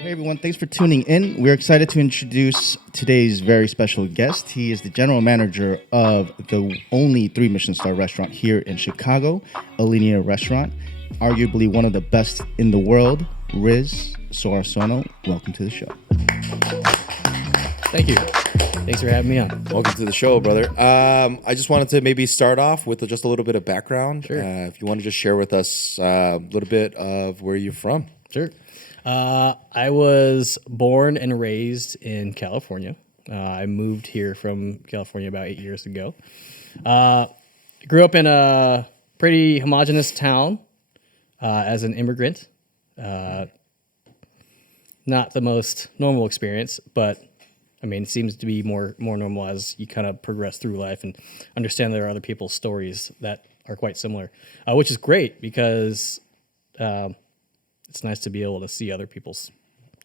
Hey everyone, thanks for tuning in. We're excited to introduce today's very special guest. He is the general manager of the only 3 Michelin star restaurant here in Chicago, Alinea Restaurant. Arguably one of the best in the world, Rizqi Soeharsono. Welcome to the show. Thank you. Thanks for having me on. Welcome to the show, brother. I just wanted to maybe start off with just a little bit of background. Sure. If you want to just share with us a little bit of where you're from. Sure. I was born and raised in California. I moved here from California about 8 years ago. Grew up in a pretty homogenous town as an immigrant. Not the most normal experience, but I mean, it seems to be more normal as you kind of progress through life and understand there are other people's stories that are quite similar, which is great because it's nice to be able to see other people's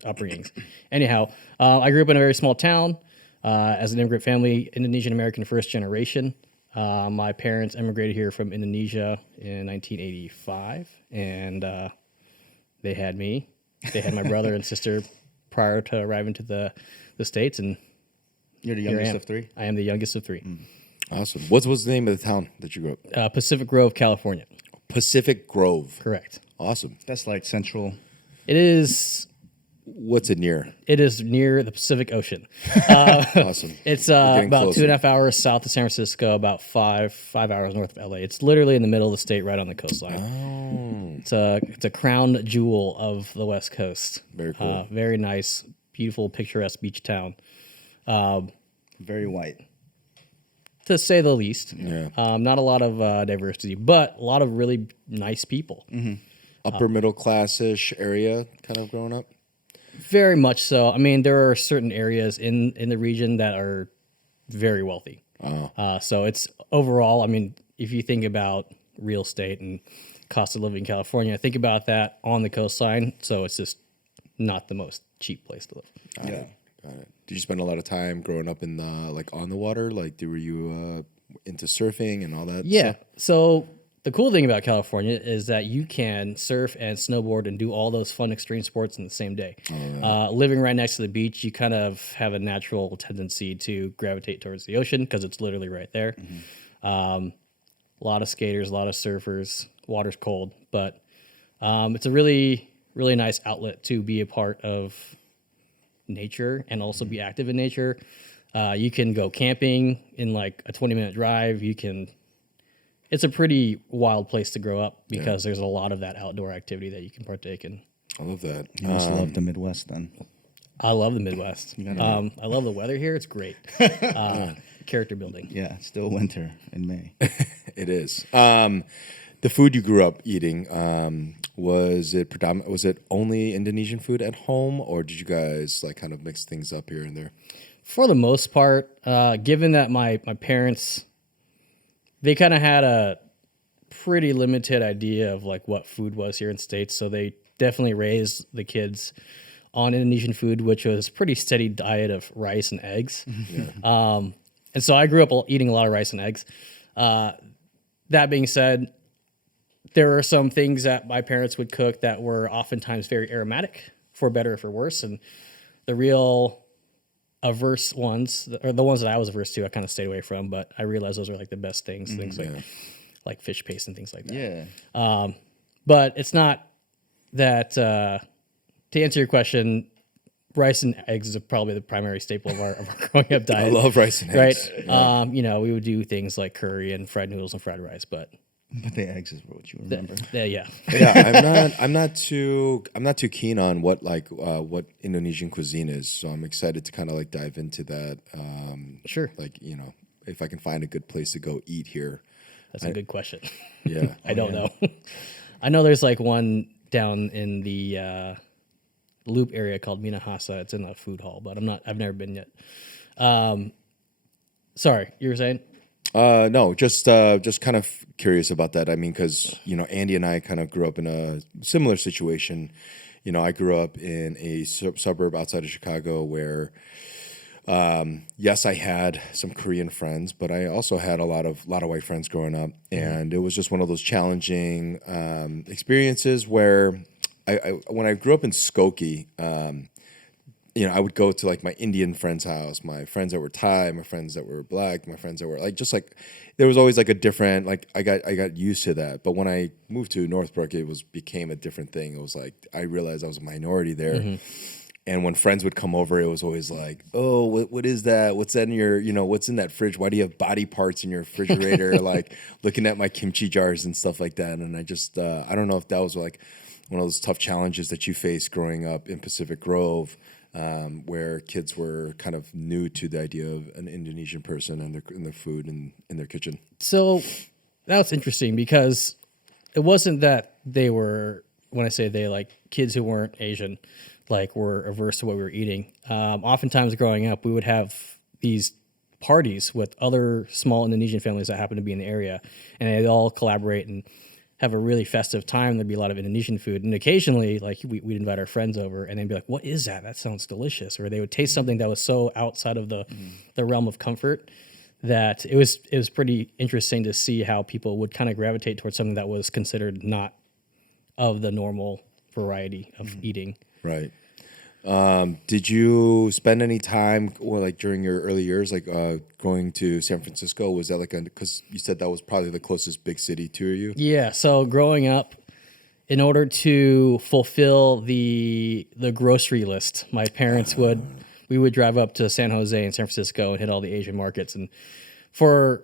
upbringings. Anyhow, I grew up in a very small town as an immigrant family, Indonesian American first generation. My parents immigrated here from Indonesia in 1985, and they had me. They had my brother and sister prior to arriving to the States, and You're the youngest of 3? I am the youngest of 3. Awesome. What was the name of the town that you grew up? Pacific Grove, California. Pacific Grove. Correct. Awesome. That's like central. It is. What's it near? It is near the Pacific Ocean. Awesome. It's getting about closer. 2.5 hours south of San Francisco, about five hours north of LA. It's literally in the middle of the state, right on the coastline. Oh, It's a crown jewel of the West Coast. Very cool. Very nice, beautiful, picturesque beach town, Very white. to say the least. Yeah. Not a lot of diversity, but a lot of really nice people. Upper middle class-ish area kind of growing up? Very much so. I mean, there are certain areas in the region that are very wealthy. So it's overall, I mean, if you think about real estate and cost of living in California, think about that on the coastline. So it's just not the most cheap place to live. Yeah. Got it. Did you spend a lot of time growing up in the on the water? Like, were you into surfing and all that? Yeah. stuff? So the cool thing about California is that you can surf and snowboard and do all those fun extreme sports in the same day. Living right next to the beach, you kind of have a natural tendency to gravitate towards the ocean because it's literally right there. A lot of skaters, a lot of surfers. Water's cold, but it's a really, really nice outlet to be a part of nature and also be active in nature. You can go camping in like a 20-minute drive. It's a pretty wild place to grow up because there's a lot of that outdoor activity that you can partake in. I love that. You must love the Midwest then. I love the Midwest. I love the weather here. It's great. Character building. Yeah, still winter in May. It is. The food you grew up eating, was it only Indonesian food at home, or did you guys like kind of mix things up here and there? For the most part, given that my parents, they kind of had a pretty limited idea of like what food was here in States, so they definitely raised the kids on Indonesian food, which was a pretty steady diet of rice and eggs. And so I grew up eating a lot of rice and eggs. That being said, there are some things that my parents would cook that were oftentimes very aromatic, for better or for worse. And the real averse ones, or the ones that I was averse to, I kind of stayed away from. But I realized those are like the best things, things like fish paste and things like that. Yeah. But it's not that, to answer your question, rice and eggs is probably the primary staple of our growing up diet. I love rice and right? eggs. We would do things like curry and fried noodles and fried rice, but But the eggs is what you remember. yeah. Yeah, I'm not too keen on what Indonesian cuisine is. So I'm excited to kind of like dive into that. Sure. Like, if I can find a good place to go eat here. That's a good question. Yeah. I don't know. I know there's like one down in the Loop area called Minahasa. It's in a food hall, but I've never been yet. Sorry, you were saying? No, just kind of curious about that. I mean, because Andy and I kind of grew up in a similar situation. I grew up in a suburb outside of Chicago where, yes, I had some Korean friends, but I also had a lot of white friends growing up, and it was just one of those challenging experiences where I when I grew up in Skokie, I would go to like my Indian friend's house, my friends that were Thai, my friends that were black, my friends that were like just like there was always like a different like I got used to that. But when I moved to Northbrook, became a different thing. It was like I realized I was a minority there. And when friends would come over, it was always like, "Oh, what is that? What's that in your, what's in that fridge? Why do you have body parts in your refrigerator?" Like looking at my kimchi jars and stuff like that. And I just, I don't know if that was like one of those tough challenges that you faced growing up in Pacific Grove, where kids were kind of new to the idea of an Indonesian person and their food in their kitchen. So that's interesting because it wasn't that they were, when I say they, like kids who weren't Asian, like were averse to what we were eating. Oftentimes growing up, we would have these parties with other small Indonesian families that happened to be in the area, and they'd all collaborate and have a really festive time. There'd be a lot of Indonesian food, and occasionally, like we'd invite our friends over, and they'd be like, "What is that? That sounds delicious." Or they would taste something that was so outside of the realm of comfort that it was pretty interesting to see how people would kind of gravitate towards something that was considered not of the normal variety of eating. Right. Did you spend any time, or like during your early years, like going to San Francisco? Was that because you said that was probably the closest big city to you? Yeah. So growing up, in order to fulfill the grocery list, my parents we would drive up to San Jose and San Francisco and hit all the Asian markets. And for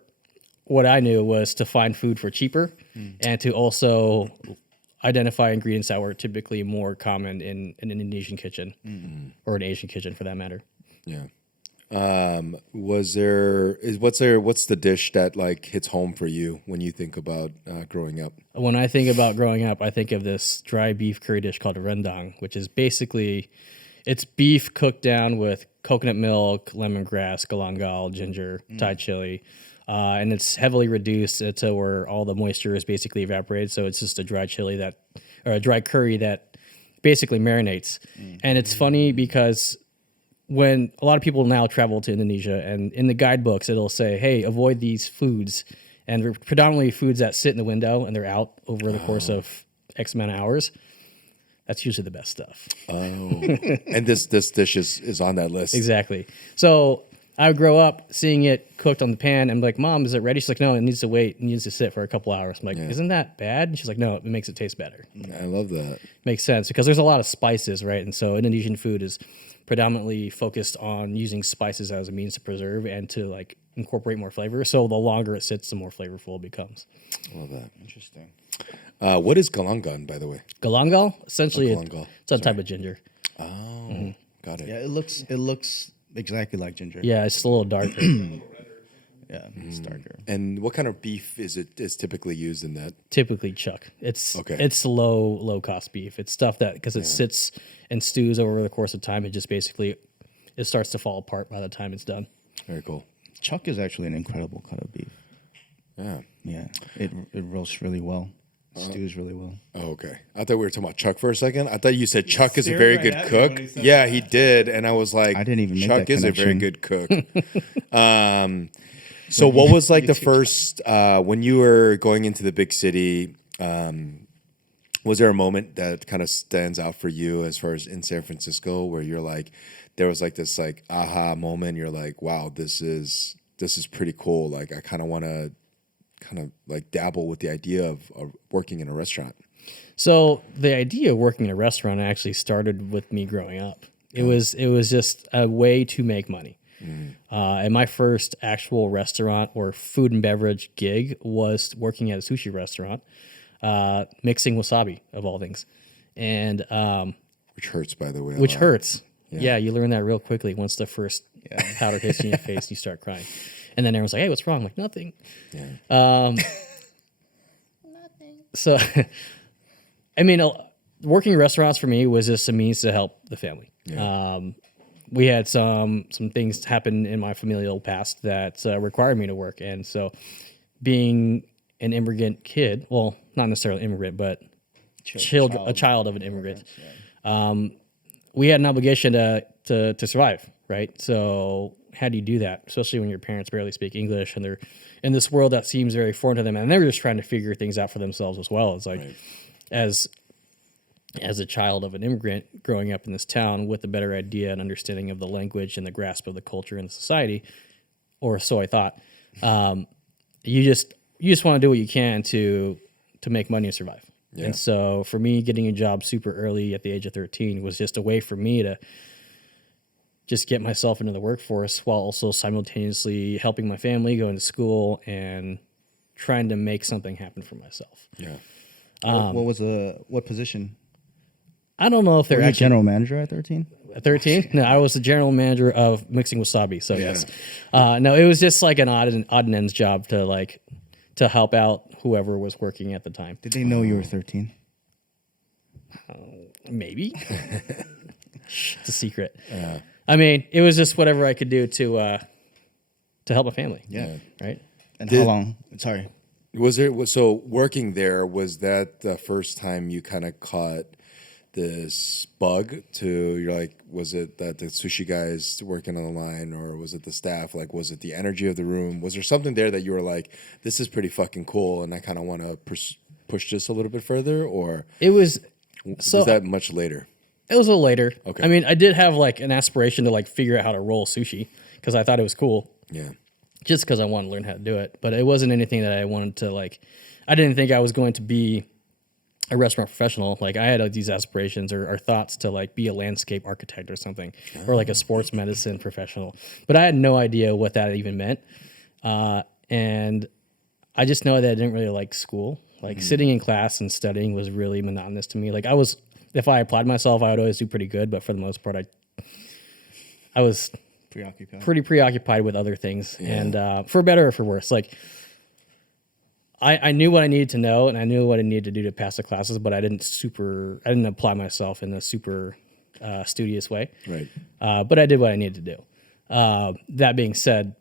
what I knew was to find food for cheaper and to also identify ingredients that were typically more common in an Indonesian kitchen or an Asian kitchen for that matter. Yeah. What's the dish that like hits home for you when you think about growing up? When I think about growing up, I think of this dry beef curry dish called Rendang, which is basically it's beef cooked down with coconut milk, lemongrass, galangal, ginger, Thai chili. And it's heavily reduced to where all the moisture is basically evaporated. So it's just a dry or a dry curry that basically marinates. And it's funny because when a lot of people now travel to Indonesia, and in the guidebooks, it'll say, hey, avoid these foods. And they're predominantly foods that sit in the window and they're out over the course of X amount of hours. That's usually the best stuff. Oh, and this dish is on that list. Exactly. So I would grow up seeing it cooked on the pan. I'm like, Mom, is it ready? She's like, no, it needs to wait. It needs to sit for a couple hours. I'm like, Isn't that bad? And she's like, no, it makes it taste better. I love that. Makes sense because there's a lot of spices, right? And so Indonesian food is predominantly focused on using spices as a means to preserve and to like incorporate more flavor. So the longer it sits, the more flavorful it becomes. I love that. Interesting. What is galangan, by the way? Galangal? Essentially, galangal. It's a type of ginger. Oh, got it. Yeah, it looks exactly like ginger. Yeah, it's a little darker. Yeah, it's darker. And what kind of beef is typically used in that? Typically chuck. It's Okay. It's low cost beef. It's stuff that because it sits and stews over the course of time, it just basically it starts to fall apart by the time it's done. Very cool. Chuck is actually an incredible cut of beef. Yeah. Yeah, it roasts really well, stews really well. Oh, okay. I thought we were talking about Chuck for a second. I thought you said Chuck is a stared very right good at me cook. when he said Yeah, that. he did, and I was like, I didn't even make Chuck that is a very connection. good cook. So what was like the first when you were going into the big city? Was there a moment that kind of stands out for you as far as in San Francisco where you're like, there was like this like aha moment? You're like, wow, this is pretty cool. Like I kind of want to kind of like dabble with the idea of working in a restaurant. So the idea of working in a restaurant actually started with me growing up. It was just a way to make money. And my first actual restaurant or food and beverage gig was working at a sushi restaurant, mixing wasabi of all things, and Which hurts, by the way. which hurts. Yeah, you learn that real quickly once the first powder hits in your face, you start crying, and then everyone's like, "Hey, what's wrong?" I'm like, nothing. Yeah. So, I mean, working in restaurants for me was just a means to help the family. Yeah. We had some things happen in my familial past that required me to work, and so being an immigrant kid, well, not necessarily immigrant, but a child of an immigrant, we had an obligation to survive, right? So how do you do that, especially when your parents barely speak English and they're in this world that seems very foreign to them, and they're just trying to figure things out for themselves as well. It's like as as a child of an immigrant growing up in this town with a better idea and understanding of the language and the grasp of the culture and the society, or so I thought. You just want to do what you can to make money and survive. Yeah. And so for me, getting a job super early at the age of 13 was just a way for me to just get myself into the workforce while also simultaneously helping my family, going to school, and trying to make something happen for myself. Yeah. What position? I don't know if they're Were you actually general manager at 13? at 13. No, I was the general manager of mixing wasabi. So yes, no, it was just like an odd and ends job to help out whoever was working at the time. Did they know you were 13? Maybe. It's a secret. I mean, it was just whatever I could do to help my family. Yeah. Right. And how long? Sorry. So working there, was that the first time you kind of caught this bug you're like, was it that the sushi guys working on the line, or was it the staff? Like, was it the energy of the room? Was there something there that you were like, this is pretty fucking cool and I kind of want to push this a little bit further? Or It was was that much later? It was a little later. Okay. I mean, I did have like an aspiration to like figure out how to roll sushi because I thought it was cool. Yeah. Just because I wanted to learn how to do it. But it wasn't anything that I wanted to like, I didn't think I was going to be a restaurant professional. Like I had these aspirations or thoughts to like be a landscape architect or something, or like a sports medicine professional. But I had no idea what that even meant. And I just know that I didn't really like school. Like sitting in class and studying was really monotonous to me. Like if I applied myself, I would always do pretty good. But for the most part, I was pretty preoccupied with other things. Yeah. And for better or for worse, like I knew what I needed to know and I knew what I needed to do to pass the classes, but I didn't apply myself in a super studious way. Right. But I did what I needed to do. That being said,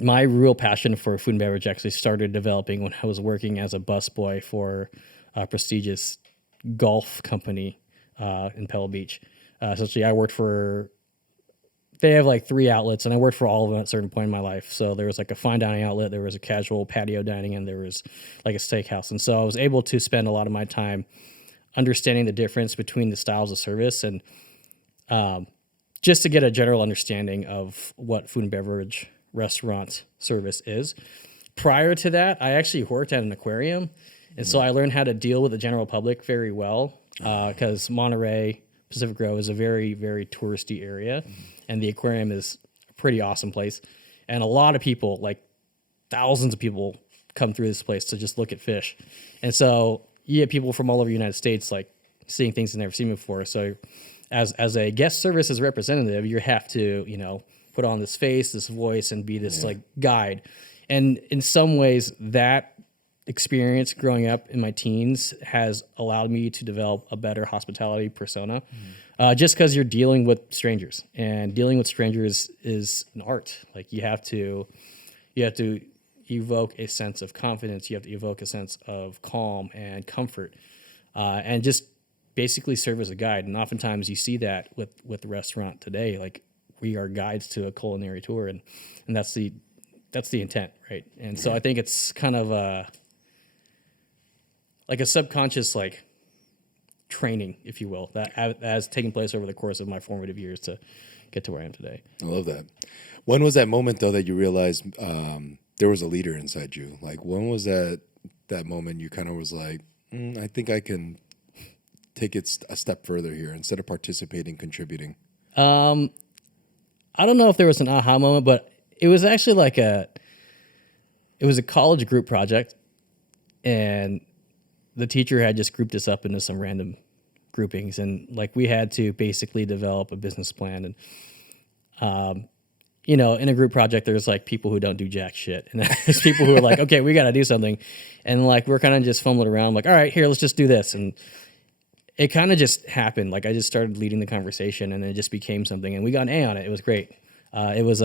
my real passion for food and beverage actually started developing when I was working as a busboy for a prestigious golf company in Pebble Beach. Essentially, they have like 3 outlets, and I worked for all of them at a certain point in my life. So there was like a fine dining outlet, there was a casual patio dining, and there was like a steakhouse. And so I was able to spend a lot of my time understanding the difference between the styles of service and just to get a general understanding of what food and beverage restaurant service is. Prior to that, I actually worked at an aquarium. And so I learned how to deal with the general public very well because Monterey, Pacific Grove is a very, very touristy area. And the aquarium is a pretty awesome place. And a lot of people, like thousands of people, come through this place to just look at fish. And so you get people from all over the United States, like seeing things they've never seen before. So as a guest services representative, you have to, put on this face, this voice, and be this like guide. And in some ways, that experience growing up in my teens has allowed me to develop a better hospitality persona, just because you're dealing with strangers, and dealing with strangers is an art. Like you have to evoke a sense of confidence. You have to evoke a sense of calm and comfort, and just basically serve as a guide. And oftentimes you see that with the restaurant today. Like we are guides to a culinary tour, and that's the intent, right? And so I think it's kind of like a subconscious like training, if you will, that has taken place over the course of my formative years to get to where I am today. I love that. When was that moment though that you realized there was a leader inside you? Like when was that moment you kind of was like, I think I can take it a step further here instead of participating, contributing? I don't know if there was an aha moment, but it was actually like it was a college group project, and the teacher had just grouped us up into some random groupings, and like we had to basically develop a business plan. And in a group project, there's like people who don't do jack shit, and there's people who are like, okay, we got to do something, and like we're kind of just fumbling around, like, all right, here, let's just do this, and it kind of just happened. Like I just started leading the conversation, and it just became something, and we got an A on it. It was great. It was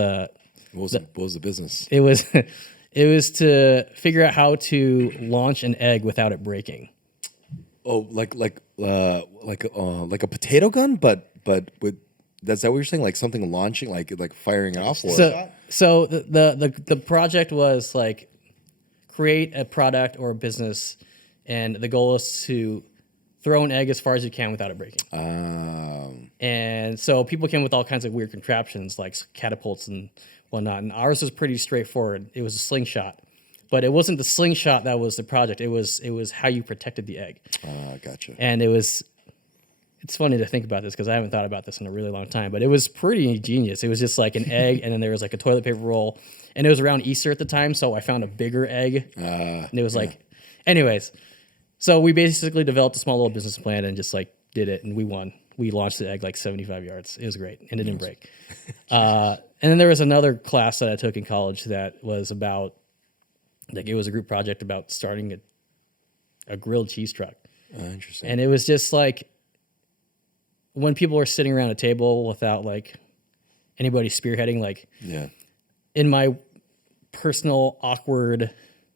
What was the business? It was. It was to figure out how to launch an egg without it breaking. Oh, like a potato gun, but with that's that what you're saying? Like something launching, like firing it off. Or? So the project was like create a product or a business, and the goal is to throw an egg as far as you can without it breaking. And so people came with all kinds of weird contraptions like catapults and whatnot. And ours was pretty straightforward. It was a slingshot, but it wasn't the slingshot that was the project. It was how you protected the egg. Gotcha. And it's funny to think about this because I haven't thought about this in a really long time, but it was pretty ingenious. It was just like an egg, and then there was like a toilet paper roll, and it was around Easter at the time, so I found a bigger egg, and it was like, anyways. So we basically developed a small little business plan and just like did it, and we won. We launched the egg like 75 yards. It was great, and it didn't break. And then there was another class that I took in college that was about, like, it was a group project about starting a grilled cheese truck. Interesting. And it was just like, when people were sitting around a table without like anybody spearheading, like in my personal awkward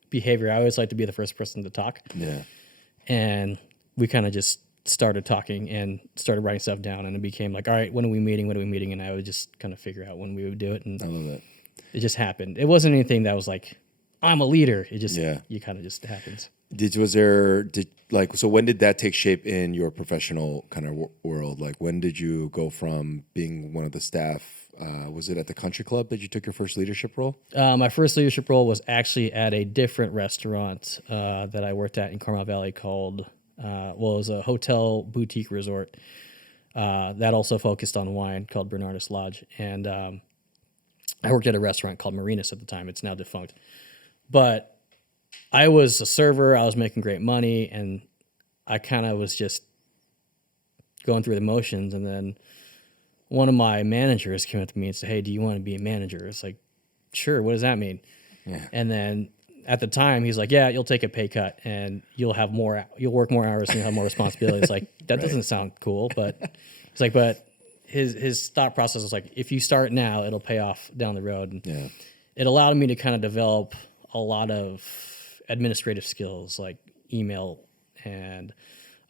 behavior, I always like to be the first person to talk. Yeah. And we kind of just started talking and started writing stuff down, and it became like, all right, when are we meeting? When are we meeting? And I would just kind of figure out when we would do it. And I love that. it just happened. It wasn't anything that was like, I'm a leader. It just, you kind of just happens. So when did that take shape in your professional kind of world? Like, when did you go from being one of the staff? Was it at the country club that you took your first leadership role? My first leadership role was actually at a different restaurant that I worked at in Carmel Valley called, it was a hotel boutique resort that also focused on wine called Bernardus Lodge. And I worked at a restaurant called Marinus at the time. It's now defunct. But I was a server. I was making great money, and I kind of was just going through the motions. And then one of my managers came up to me and said, "Hey, do you want to be a manager?" It's like, sure. What does that mean? Yeah. And then at the time, he's like, "Yeah, you'll take a pay cut, and you'll work more hours, and you'll have more responsibility." It's like, that doesn't sound cool, but it's like, but his thought process was like, if you start now, it'll pay off down the road. And it allowed me to kind of develop a lot of administrative skills like email and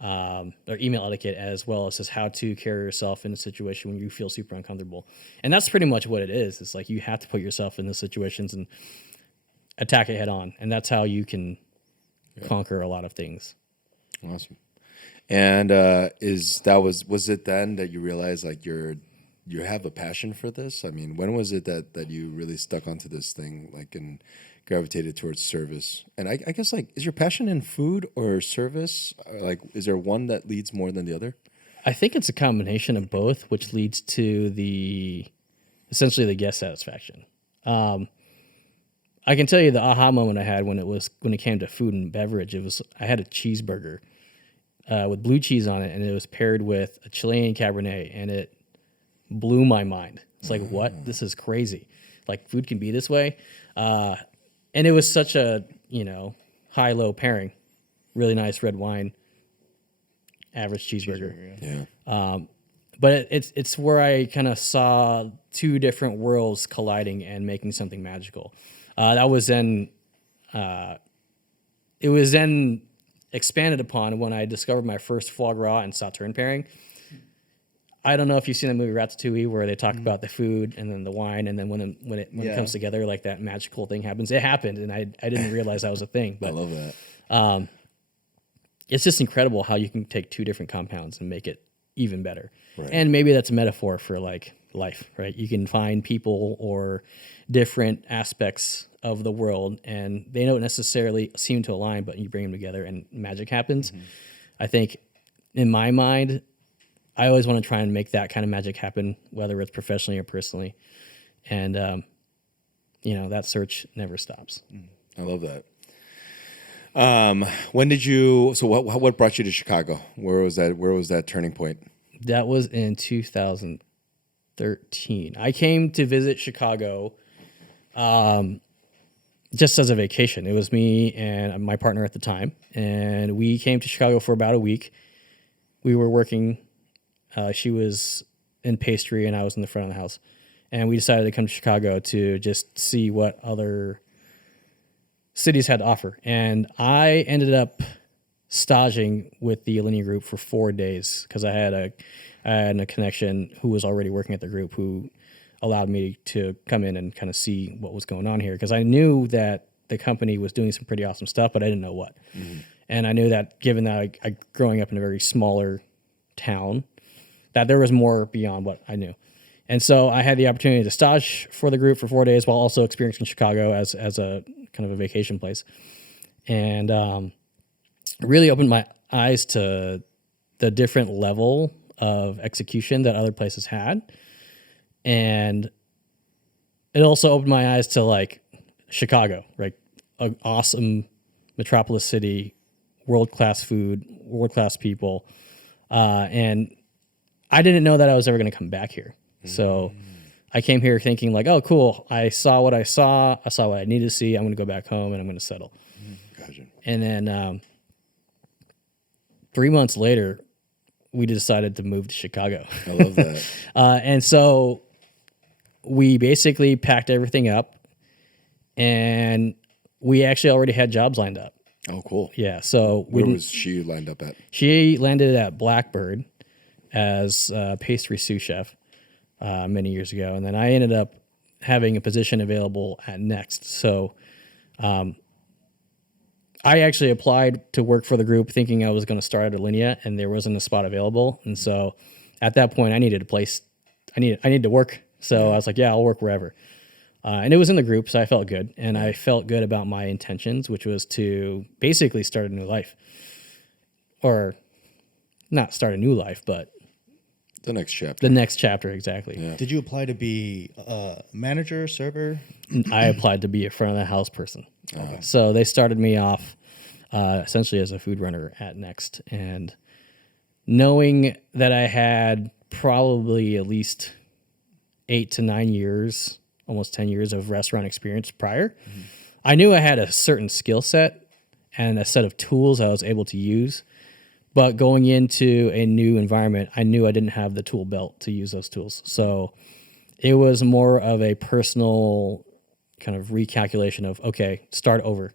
or email etiquette, as well as just how to carry yourself in a situation when you feel super uncomfortable. And that's pretty much what it is. It's like you have to put yourself in those situations and attack it head on. And that's how you can conquer a lot of things. Awesome. And was it then that you realized like you have a passion for this? I mean, when was it that you really stuck onto this thing, like, and gravitated towards service? And I guess, like, is your passion in food or service? Like, is there one that leads more than the other? I think it's a combination of both, which leads to essentially the guest satisfaction. I can tell you the aha moment I had when it came to food and beverage. I had a cheeseburger with blue cheese on it, and it was paired with a Chilean Cabernet, and it blew my mind. It's like, what? This is crazy. Like, food can be this way. And it was such a, high-low pairing. Really nice red wine, average cheeseburger. Yeah. But it's where I kind of saw two different worlds colliding and making something magical. It was then expanded upon when I discovered my first foie gras and Sauterne pairing. I don't know if you've seen the movie Ratatouille, where they talk about the food and then the wine, and then when it comes together, like, that magical thing happens. It happened, and I didn't realize that was a thing. But I love that. It's just incredible how you can take two different compounds and make it even better. Right. And maybe that's a metaphor for, like, life, right? You can find people or different aspects of the world, and they don't necessarily seem to align, but you bring them together and magic happens. Mm-hmm. I think, in my mind, I always want to try and make that kind of magic happen, whether it's professionally or personally. And, that search never stops. I love that. What brought you to Chicago? Where was that turning point? That was in 2013. I came to visit Chicago just as a vacation. It was me and my partner at the time, and we came to Chicago for about a week. We were working. She was in pastry, and I was in the front of the house. And we decided to come to Chicago to just see what other cities had to offer. And I ended up staging with the Alinea group for 4 days because I had a connection who was already working at the group who allowed me to come in and kind of see what was going on here. Because I knew that the company was doing some pretty awesome stuff, but I didn't know what. Mm-hmm. And I knew that given that I growing up in a very smaller town, that there was more beyond what I knew. And so I had the opportunity to stage for the group for 4 days while also experiencing Chicago as a kind of a vacation place. And it really opened my eyes to the different level of execution that other places had. And it also opened my eyes to like Chicago, right? An awesome metropolis city, world-class food, world-class people. And I didn't know that I was ever going to come back here. So I came here thinking like, oh, cool. I saw what I saw. I saw what I needed to see. I'm going to go back home and I'm going to settle. Gotcha. And then 3 months later, we decided to move to Chicago. I love that. And so we basically packed everything up and we actually already had jobs lined up. Oh, cool. Yeah. So Where was she lined up at? she landed at Blackbird as a pastry sous chef many years ago. And then I ended up having a position available at Next. So I actually applied to work for the group thinking I was going to start at Alinea and there wasn't a spot available. And so at that point I needed a place. I needed to work. So I was like, yeah, I'll work wherever. And it was in the group, so I felt good. And I felt good about my intentions, which was to basically start a new life. Or not start a new life, but The next chapter. the next chapter, exactly. Yeah. Did you apply to be a manager, server? I applied to be a front of the house person. So they started me off essentially as a food runner at Next. And knowing that I had probably at least 8 to 9 years, almost 10 years of restaurant experience prior, I knew I had a certain skill set and a set of tools I was able to use. But going into a new environment, I knew I didn't have the tool belt to use those tools. So it was more of a personal kind of recalculation of, okay, start over.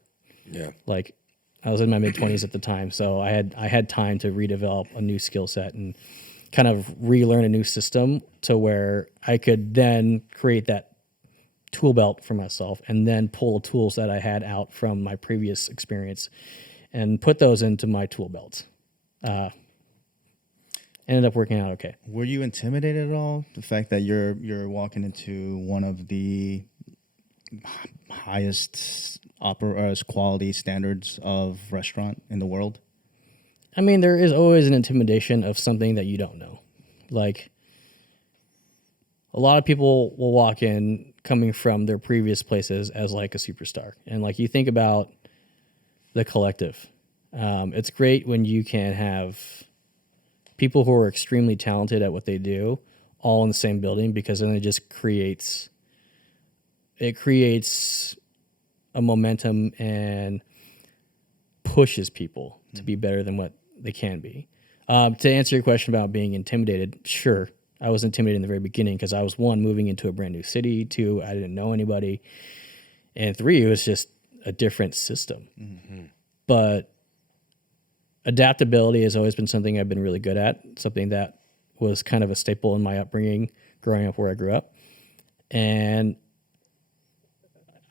Yeah. Like I was in my mid-20s at the time, so I had time to redevelop a new skill set and kind of relearn a new system to where I could then create that tool belt for myself and then pull tools that I had out from my previous experience and put those into my tool belt. Ended up working out okay. Were you intimidated at all? The fact that you're walking into one of the highest quality standards of restaurant in the world? I mean, there is always an intimidation of something that you don't know. Like, a lot of people will walk in coming from their previous places as like a superstar. And like, you think about the collective. It's great when you can have people who are extremely talented at what they do all in the same building, because then it just creates a momentum and pushes people to be better than what they can be. To answer your question about being intimidated, sure, I was intimidated in the very beginning because I was, one, moving into a brand new city, two, I didn't know anybody, and three, it was just a different system. Mm-hmm. But adaptability has always been something I've been really good at, something that was kind of a staple in my upbringing growing up where I grew up. And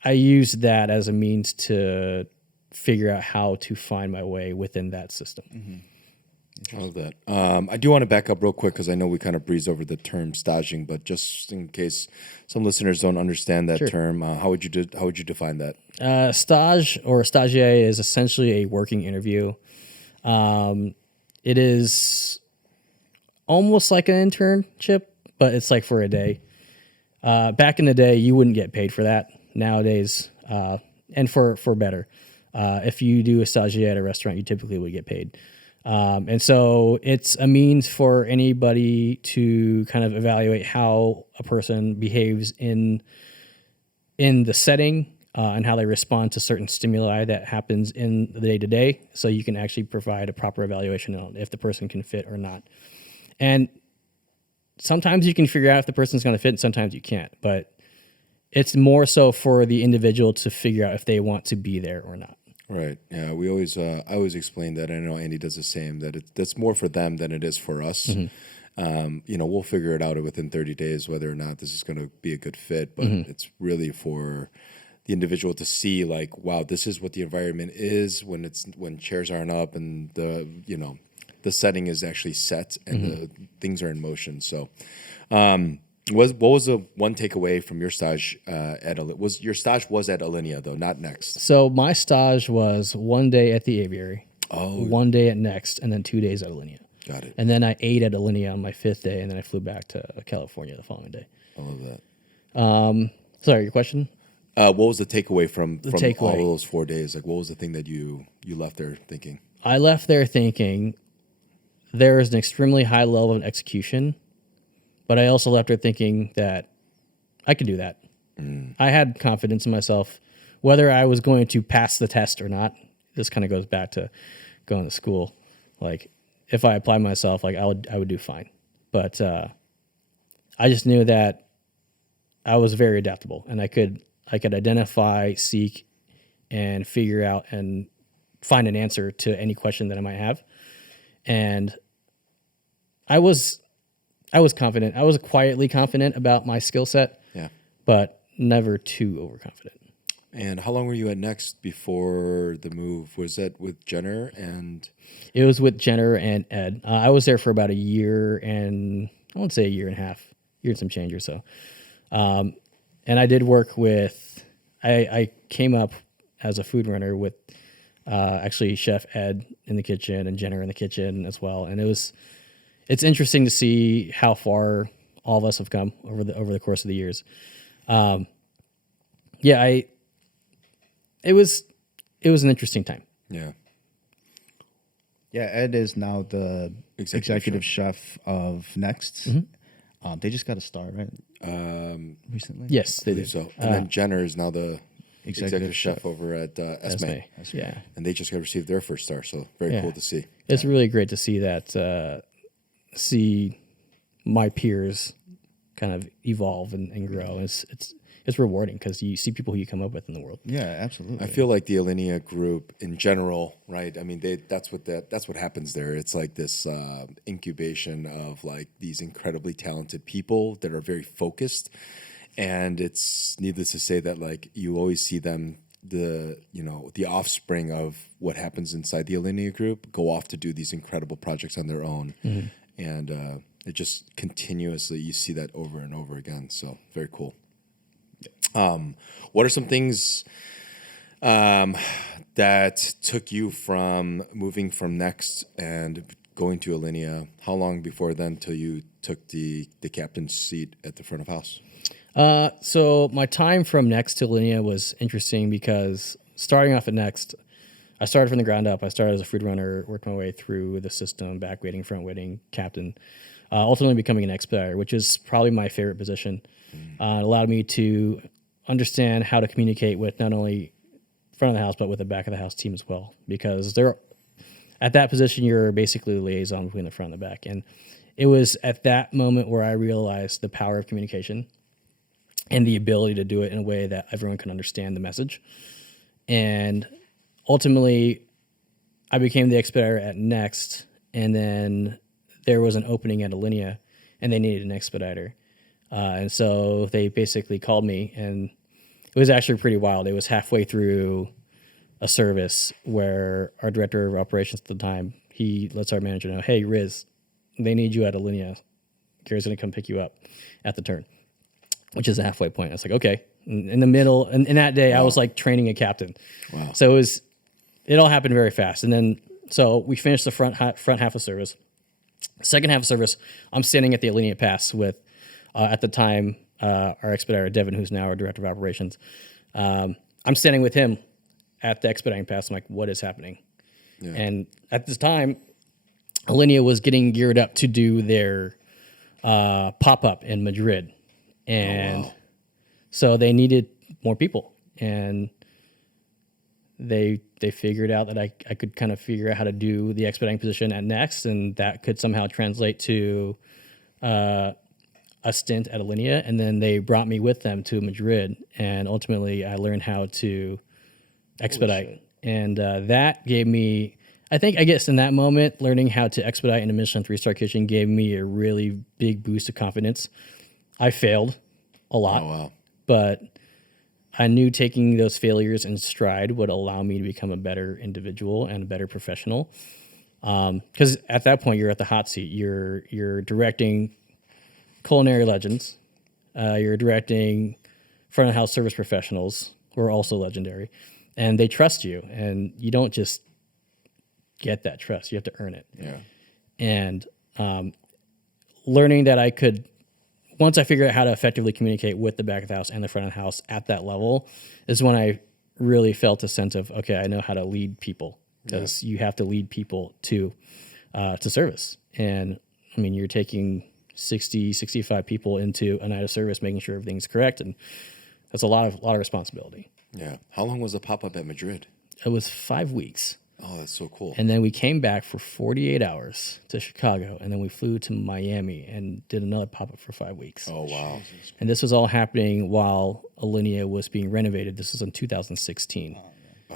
I used that as a means to figure out how to find my way within that system. Mm-hmm. I love that. I do want to back up real quick because I know we kind of breezed over the term staging, but just in case some listeners don't understand that term, how would you define that? Stage or stagiaire is essentially a working interview. It is almost like an internship, but it's like for a day. Back in the day, you wouldn't get paid for that. Nowadays, and for better, if you do a stagiaire at a restaurant, you typically would get paid. And so it's a means for anybody to kind of evaluate how a person behaves in the setting and how they respond to certain stimuli that happens in the day-to-day, so you can actually provide a proper evaluation on if the person can fit or not. And sometimes you can figure out if the person's going to fit and sometimes you can't, but it's more so for the individual to figure out if they want to be there or not. Right. Yeah. I always explain that. And I know Andy does the same, that that's more for them than it is for us. Mm-hmm. We'll figure it out within 30 days, whether or not this is going to be a good fit, but it's really for the individual to see like, wow, this is what the environment is when chairs aren't up and the setting is actually set and the things are in motion. So, what was the one takeaway from your stage your stage was at Alinea though, not Next? So my stage was 1 day at the aviary, 1 day at Next, and then 2 days at Alinea. Got it. And then I ate at Alinea on my 5th day, and then I flew back to California the following day. I love that. Sorry, your question? What was the takeaway from takeaway. all of those 4 days? Like, what was the thing that you left there thinking? I left there thinking there is an extremely high level of execution, but I also left there thinking that I could do that. I had confidence in myself, whether I was going to pass the test or not. This kind of goes back to going to school. Like, if I applied myself, like I would do fine. But I just knew that I was very adaptable, and I could identify, seek, and figure out and find an answer to any question that I might have. And I was confident. I was quietly confident about my skill set. Yeah. But never too overconfident. And how long were you at Next before the move? Was that with Jenner and? It was with Jenner and Ed. I was there for about a year and I won't say a year and a half, year and some change or so. And I did work with, I came up as a food runner with actually Chef Ed in the kitchen and Jenner in the kitchen as well. And it's interesting to see how far all of us have come over the course of the years. It was an interesting time. Yeah. Yeah, Ed is now the executive chef of Next. They just got a star, right? Recently? Yes, they I did. believe so. And then Jenner is now the executive chef chef. over at Esme. Yeah. And they just got received their first star, so very cool to see. It's really great to see that, see my peers kind of evolve and grow. It's rewarding because you see people who you come up with in the world. Yeah, absolutely. I feel like the Alinea group in general, right? I mean, that's what happens there. It's like this incubation of like these incredibly talented people that are very focused, and it's needless to say that like you always see them, the offspring of what happens inside the Alinea group, go off to do these incredible projects on their own, and it just continuously you see that over and over again. So very cool. What are some things that took you from moving from Next and going to Alinea? How long before then till you took the captain's seat at the front of house? So my time from Next to Alinea was interesting because starting off at Next, I started from the ground up. I started as a food runner, worked my way through the system, back waiting, front waiting, captain, ultimately becoming an expediter, which is probably my favorite position. It allowed me to understand how to communicate with not only front of the house, but with the back of the house team as well. Because at that position, you're basically the liaison between the front and the back. And it was at that moment where I realized the power of communication and the ability to do it in a way that everyone can understand the message. And ultimately, I became the expediter at Next, and then there was an opening at Alinea, and they needed an expediter. And so they basically called me, and it was actually pretty wild. It was halfway through a service where our director of operations at the time, he lets our manager know, hey, Riz, they need you at Alinea. Gary's going to come pick you up at the turn, which is a halfway point. I was like, okay. In the middle, and in that day, I was like training a captain. Wow. So it all happened very fast. And then, so we finished the front half of service. Second half of service, I'm standing at the Alinea Pass with, at the time, our expediter, Devin, who's now our director of operations. I'm standing with him at the expediting pass. I'm like, what is happening? Yeah. And at this time, Alinea was getting geared up to do their pop-up in Madrid. And so they needed more people. And they figured out that I could kind of figure out how to do the expediting position at Next, and that could somehow translate to a stint at Alinea, and then they brought me with them to Madrid, and ultimately I learned how to expedite, and that gave me, I guess in that moment, learning how to expedite in a Michelin 3-star kitchen gave me a really big boost of confidence. I failed a lot, but I knew taking those failures in stride would allow me to become a better individual and a better professional. Because at that point, you're at the hot seat. You're directing culinary legends. You're directing front of house service professionals who are also legendary, and they trust you. And you don't just get that trust; you have to earn it. Yeah. And learning that I could, once I figured out how to effectively communicate with the back of the house and the front of the house at that level, is when I really felt a sense of, okay, I know how to lead people, because you have to lead people to service. And I mean, you're taking 60, 65 people into a night of service, making sure everything's correct. And that's a lot of responsibility. Yeah. How long was the pop-up at Madrid? It was 5 weeks. Oh, that's so cool. And then we came back for 48 hours to Chicago, and then we flew to Miami and did another pop-up for 5 weeks. Oh, wow. And this was all happening while Alinea was being renovated. This was in 2016. Oh.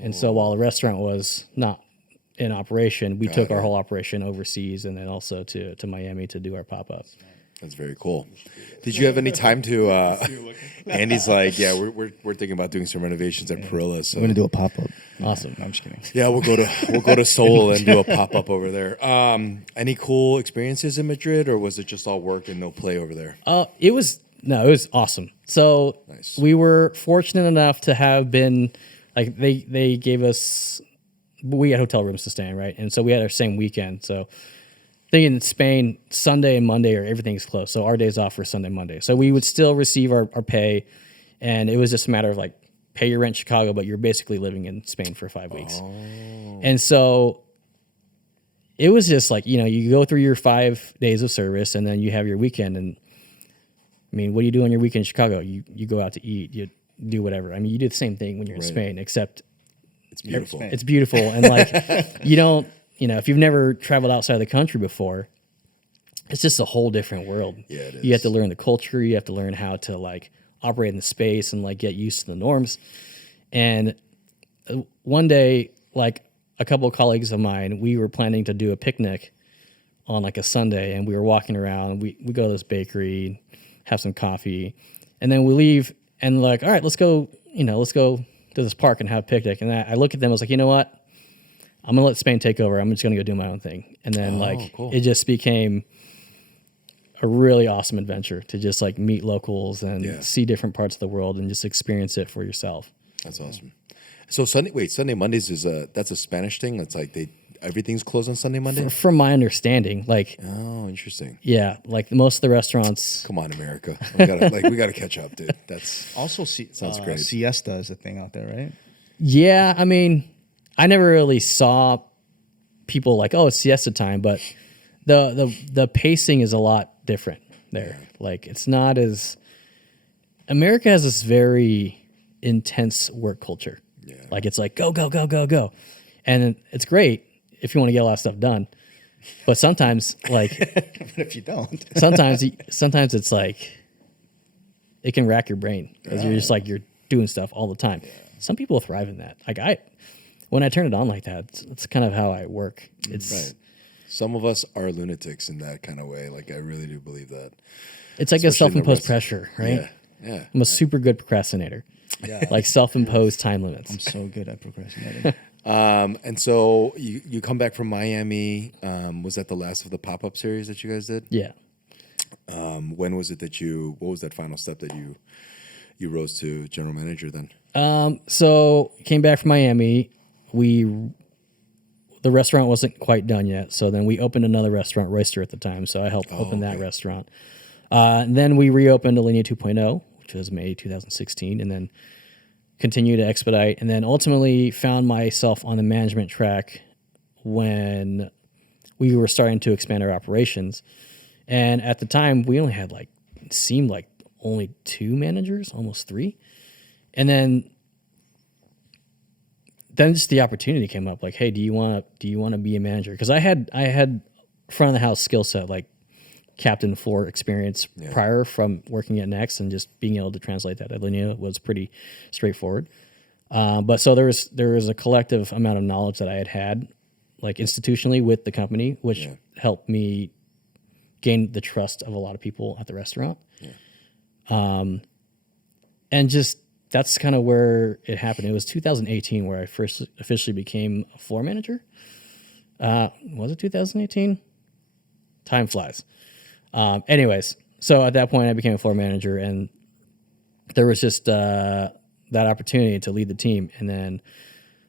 And so while the restaurant was not in operation, we took our whole operation overseas and then also to Miami to do our pop-up. That's very cool. Did you have any time to? Andy's like, yeah, we're thinking about doing some renovations at Perilla. So We're gonna do a pop up. Awesome. No, I'm just kidding. yeah, we'll go to Seoul and do a pop up over there. Any cool experiences in Madrid, or was it just all work and no play over there? It was awesome. So Nice. we were fortunate enough to have been, like, they gave us, we had hotel rooms to stay in, right? And so we had our same weekend. So I think in Spain, Sunday and Monday everything's closed. So our days off were Sunday, Monday. So we would still receive our pay, and it was just a matter of like, pay your rent in Chicago, but you're basically living in Spain for 5 weeks. Oh. And so it was just like, you go through your 5 days of service and then you have your weekend. And I mean, what do you do on your weekend in Chicago? You go out to eat, you do whatever. I mean, you do the same thing when you're in Spain, except It's beautiful. it's beautiful. And like, you don't, if you've never traveled outside of the country before, it's just a whole different world. Yeah, it is. You have to learn the culture. You have to learn how to like operate in the space and like get used to the norms. And one day, like a couple of colleagues of mine, we were planning to do a picnic on like a Sunday, and we were walking around. We go to this bakery, have some coffee, and then we leave and like, all right, let's go to this park and have a picnic. And I look at them, I was like, you know what? I'm going to let Spain take over. I'm just going to go do my own thing. And then cool. it just became a really awesome adventure to just like meet locals and see different parts of the world and just experience it for yourself. That's awesome. So Sunday Mondays that's a Spanish thing. That's like everything's closed on Sunday, Monday. From my understanding, like, Oh, interesting. yeah, like most of the restaurants. Come on, America. We gotta catch up, dude. That's Also, Sounds great. siesta is a thing out there, right? Yeah, I mean, I never really saw people like, oh, it's siesta time, but the pacing is a lot different there. Like, it's not as, America has this very intense work culture. Yeah. Like, it's like, go, go, go, go, go. And it's great if you want to get a lot of stuff done. But sometimes, like, But if you don't, sometimes it's like, it can rack your brain because you're just like, you're doing stuff all the time. Some people thrive in that. Like, when I turn it on like that, it's kind of how I work. It's right. Some of us are lunatics in that kind of way. Like, I really do believe that. It's like Especially a self-imposed in the pressure, right? Yeah. Yeah. I'm a super good procrastinator. Yeah. Like self-imposed time limits. I'm so good at procrastinating. And so you come back from Miami. Was that the last of the pop-up series that you guys did? Yeah. When was it what was that final step that you rose to general manager then? So came back from Miami. The restaurant wasn't quite done yet. So then we opened another restaurant, Royster at the time. So I helped open that restaurant. And then we reopened Alinea 2.0, which was May 2016, and then continued to expedite. And then ultimately found myself on the management track when we were starting to expand our operations. And at the time, we only had it seemed like only 2 managers, almost 3. And then just the opportunity came up, like, hey, do you want to be a manager? Because I had front of the house skill set, like captain floor experience prior from working at Next, and just being able to translate that at Alinea was pretty straightforward. But so there was a collective amount of knowledge that I had like institutionally with the company, which helped me gain the trust of a lot of people at the restaurant. And just that's kind of where it happened. It was 2018 where I first officially became a floor manager. Was it 2018? Time flies. Anyways, so at that point I became a floor manager, and there was just that opportunity to lead the team and then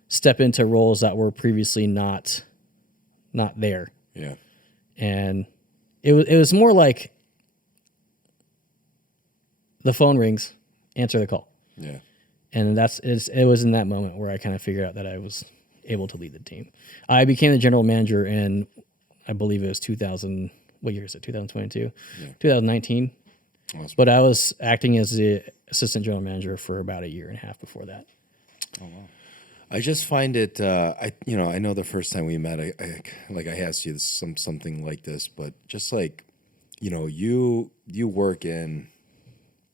step into roles that were previously not there. Yeah. And it was more like the phone rings, answer the call. Yeah. And it was in that moment where I kind of figured out that I was able to lead the team. I became the general manager in, I believe it was 2000. What year is it? 2022, 2019. Awesome. But I was acting as the assistant general manager for about a year and a half before that. Oh wow. I just find it. I know the first time we met, I asked you something like this, but just like, you work in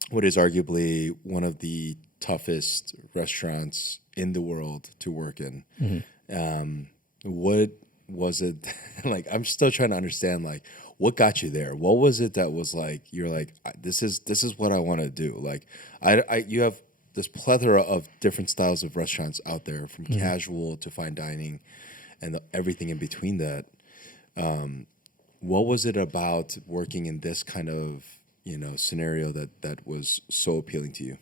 what is arguably one of the toughest restaurants in the world to work in. Mm-hmm. What was it like? I'm still trying to understand, like, what got you there? What was it that was like, you're like, this is what I want to do? Like, you have this plethora of different styles of restaurants out there, from mm-hmm. casual to fine dining and everything in between that. What was it about working in this kind of, scenario that was so appealing to you?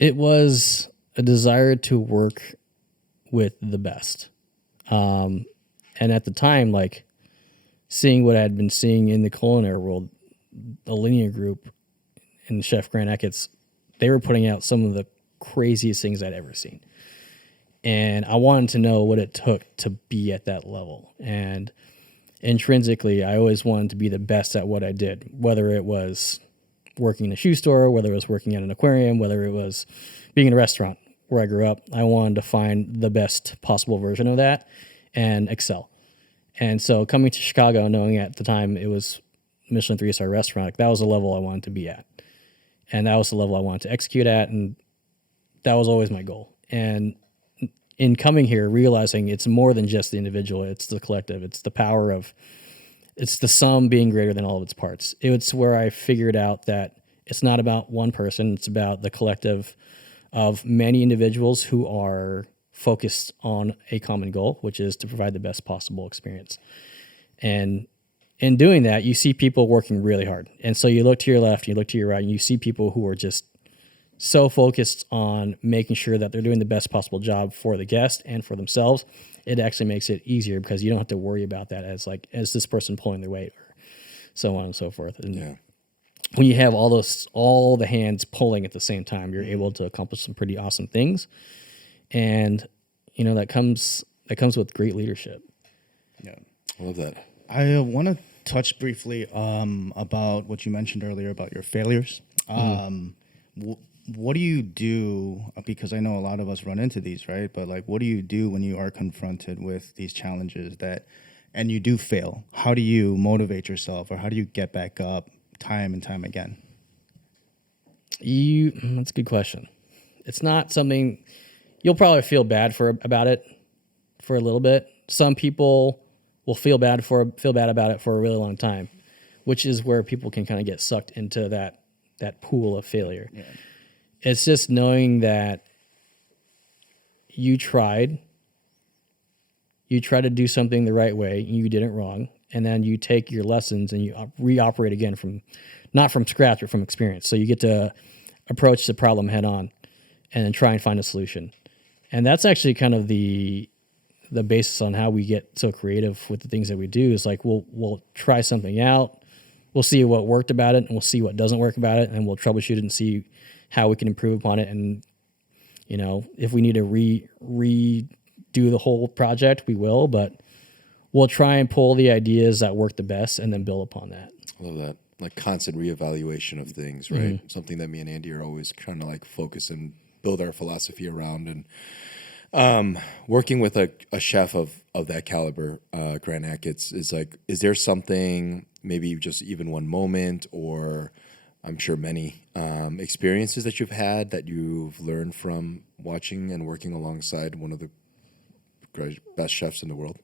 It was a desire to work with the best. And at the time, like, seeing what I had been seeing in the culinary world, Alinea Group and Chef Grant Achatz, they were putting out some of the craziest things I'd ever seen. And I wanted to know what it took to be at that level. And intrinsically, I always wanted to be the best at what I did, whether it was working in a shoe store, whether it was working at an aquarium, whether it was being in a restaurant where I grew up. I wanted to find the best possible version of that and excel. And so coming to Chicago, knowing at the time it was Michelin 3-star restaurant, that was the level I wanted to be at. And that was the level I wanted to execute at, and that was always my goal. And in coming here, realizing it's more than just the individual, it's the collective, it's the power of, it's the sum being greater than all of its parts. It's where I figured out that it's not about one person, it's about the collective of many individuals who are focused on a common goal, which is to provide the best possible experience. And in doing that, you see people working really hard. And so you look to your left, you look to your right, and you see people who are just so focused on making sure that they're doing the best possible job for the guest and for themselves. It actually makes it easier because you don't have to worry about that as this person pulling their weight or so on and so forth. And when you have all the hands pulling at the same time, you're able to accomplish some pretty awesome things. And, that comes with great leadership. Yeah. I love that. I want to touch briefly about what you mentioned earlier about your failures. What do you do? Because I know a lot of us run into these, right? But like, what do you do when you are confronted with these challenges and you do fail? How do you motivate yourself, or how do you get back up time and time again? That's a good question. It's not something you'll probably feel bad about it for a little bit. Some people will feel bad about it for a really long time, which is where people can kind of get sucked into that pool of failure. Yeah. It's just knowing that you tried to do something the right way, and you did it wrong, and then you take your lessons and you reoperate again not from scratch, but from experience. So you get to approach the problem head on and then try and find a solution. And that's actually kind of the basis on how we get so creative with the things that we do, is like, we'll try something out, we'll see what worked about it, and we'll see what doesn't work about it, and we'll troubleshoot it and see how we can improve upon it. And, if we need to redo the whole project, we will, but we'll try and pull the ideas that work the best and then build upon that. I love that. Like constant reevaluation of things, right? Mm-hmm. Something that me and Andy are always trying to like focus and build our philosophy around. And working with a chef of that caliber, Grant Achatz, is there something, maybe just even one moment, or I'm sure many experiences that you've had that you've learned from watching and working alongside one of the best chefs in the world?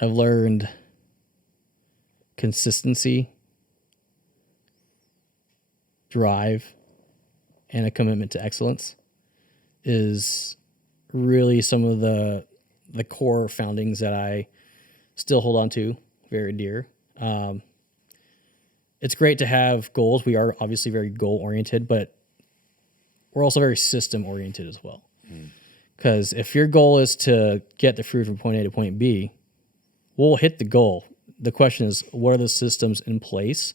I've learned consistency, drive, and a commitment to excellence is really some of the core foundings that I still hold on to very dear. It's great to have goals. We are obviously very goal oriented, but we're also very system oriented as well. Because if your goal is to get the food from point A to point B, we'll hit the goal. The question is, what are the systems in place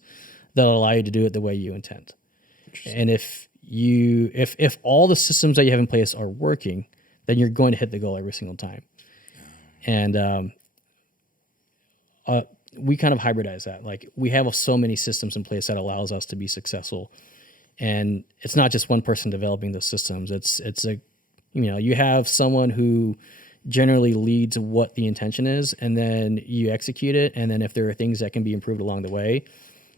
that allow you to do it the way you intend? And if all the systems that you have in place are working, then you're going to hit the goal every single time. And we kind of hybridize that. Like, we have so many systems in place that allows us to be successful. And it's not just one person developing the systems. It's a, you have someone who generally leads what the intention is, and then you execute it. And then if there are things that can be improved along the way,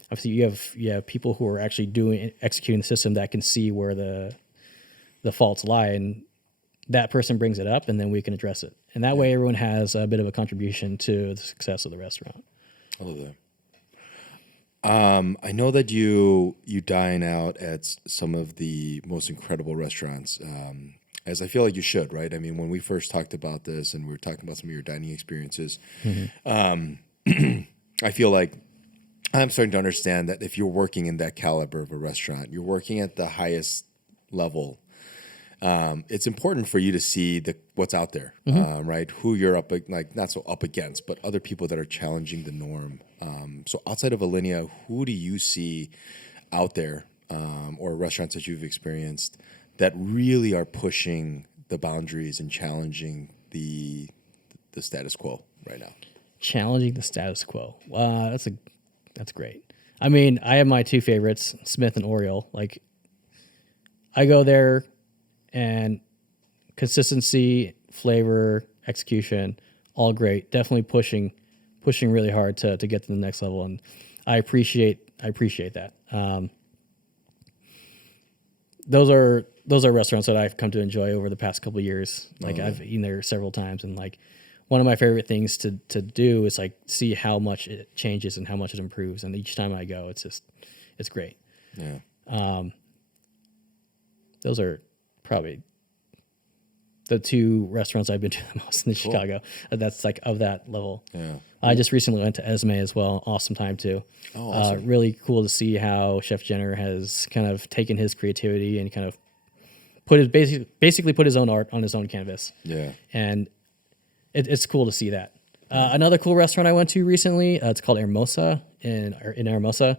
obviously you have people who are actually executing the system that can see where the faults lie, and that person brings it up, and then we can address it. And that way everyone has a bit of a contribution to the success of the restaurant. I love that. I know that you dine out at some of the most incredible restaurants, as I feel like you should, right? I mean, when we first talked about this and we were talking about some of your dining experiences, I feel like I'm starting to understand that if you're working in that caliber of a restaurant, you're working at the highest level. It's important for you to see what's out there, right? Who you're not so up against, but other people that are challenging the norm. So outside of Alinea, who do you see out there, or restaurants that you've experienced that really are pushing the boundaries and challenging the status quo right now? Challenging the status quo. That's great. I mean, I have my two favorites, Smith and Oriole. Like, I go there, and consistency, flavor, execution, all great. Definitely pushing really hard to get to the next level, and I appreciate that. Those are restaurants that I've come to enjoy over the past couple of years. Like, I've eaten there several times, and like, one of my favorite things to do is like see how much it changes and how much it improves. And each time I go, it's great. Yeah. Those are probably the two restaurants I've been to the most in Chicago. That's like of that level. Yeah. I just recently went to Esme as well. Awesome time too. Oh, awesome. Really cool to see how Chef Jenner has kind of taken his creativity and kind of put his basically put his own art on his own canvas. Yeah. And it's cool to see that. Another cool restaurant I went to recently, it's called Hermosa in Hermosa.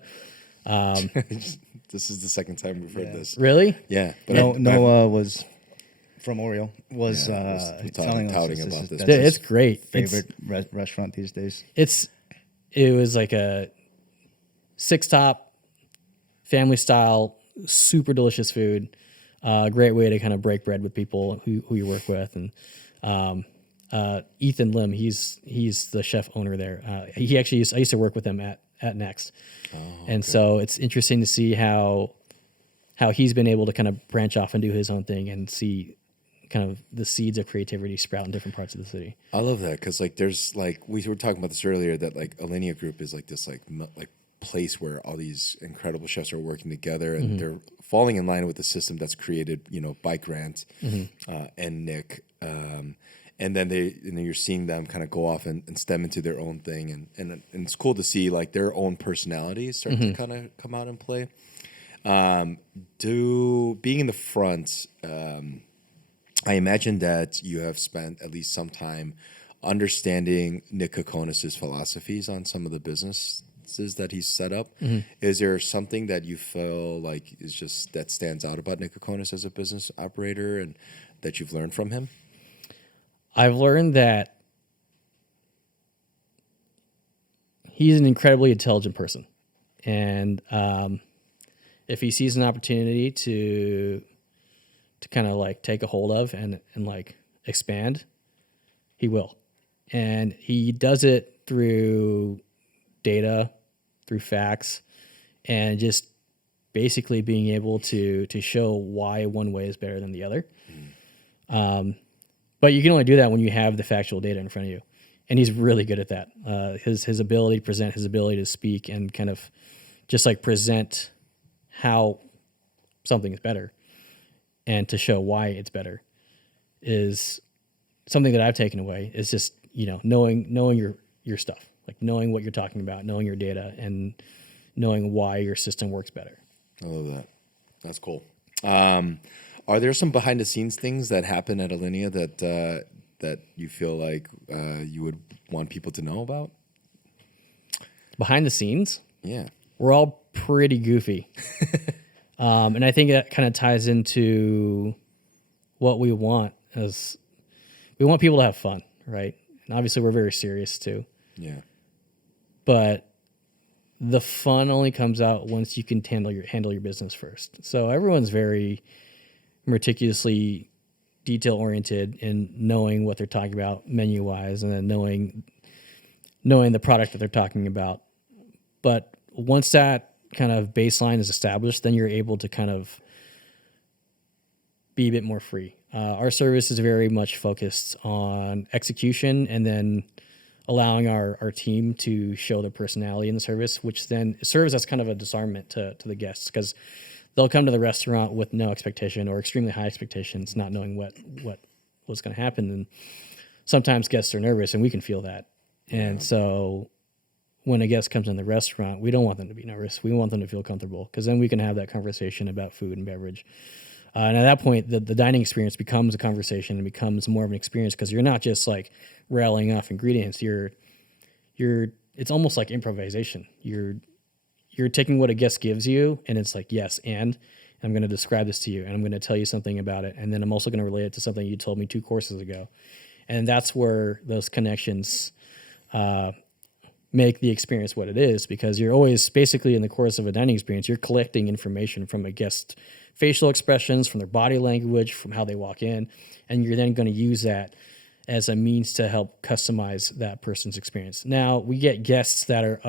This is the second time we've heard this. Really? Yeah. But Noah was from Oriole, was was telling us touting about this. that's Dude, his it's great. favorite restaurant these days. It was like a 6-top family style, super delicious food. Great way to kind of break bread with people who you work with. And Ethan Lim, he's the chef owner there. I used to work with him at Next. And so it's interesting to see how he's been able to kind of branch off and do his own thing and see kind of the seeds of creativity sprout in different parts of the city. I love that because like there's like we were talking about this earlier that like Alinea Group is like this like place where all these incredible chefs are working together and they're falling in line with the system that's created by Grant and Nick. And then you're seeing them kind of go off and stem into their own thing, and it's cool to see like their own personalities start to kind of come out and play. Being in the front, I imagine that you have spent at least some time understanding Nick Kokkonas' philosophies on some of the businesses that he's set up. Is there something that you feel like is just that stands out about Nick Kokkonas as a business operator and that you've learned from him? I've learned that he's an incredibly intelligent person. And if he sees an opportunity to kind of like take a hold of and like expand, he will. And he does it through data, through facts, and just basically being able to show why one way is better than the other. But you can only do that when you have the factual data in front of you. And he's really good at that. His ability to present, his ability to speak and kind of just like present how something is better and to show why it's better is something that I've taken away. Is just, knowing your stuff, like knowing what you're talking about, knowing your data, and knowing why your system works better. I love that. That's cool. Are there some behind the scenes things that happen at Alinea that you feel like you would want people to know about? Behind the scenes, Yeah. we're all pretty goofy. And I think that kind of ties into what we want, as we want people to have fun, right? And obviously we're very serious too. Yeah. But the fun only comes out once you can handle your business first. So everyone's very meticulously detail oriented in knowing what they're talking about menu wise, and then knowing the product that they're talking about. But once that kind of baseline is established, then you're able to kind of be a bit more free. Our service is very much focused on execution, and then allowing our team to show their personality in the service, which then serves as kind of a disarmament to the guests, because they'll come to the restaurant with no expectation or extremely high expectations, not knowing what was going to happen. And sometimes guests are nervous, and we can feel that. And so when a guest comes in the restaurant, we don't want them to be nervous. We want them to feel comfortable, because then we can have that conversation about food and beverage. And at that point, the dining experience becomes a conversation and becomes more of an experience, because you're not just like rallying off ingredients. It's almost like improvisation. You're taking what a guest gives you, and it's like, yes, and I'm going to describe this to you, and I'm going to tell you something about it, and then I'm also going to relate it to something you told me 2 courses ago. And that's where those connections make the experience what it is, because you're always basically in the course of a dining experience, you're collecting information from a guest's facial expressions, from their body language, from how they walk in, and you're then going to use that as a means to help customize that person's experience. Now, we get guests that are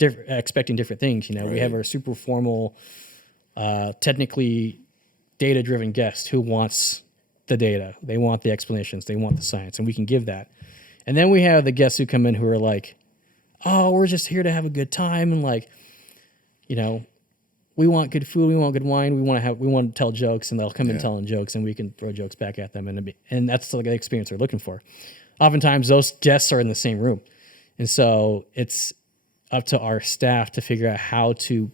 expecting different things. Right. We have our super formal, technically data-driven guest who wants the data. They want the explanations. They want the science, and we can give that. And then we have the guests who come in who are like, oh, we're just here to have a good time, and like, we want good food, we want good wine, we want to tell jokes, and they'll come in telling jokes, and we can throw jokes back at them, and that's like the experience they're looking for. Oftentimes, those guests are in the same room, and so it's up to our staff to figure out how to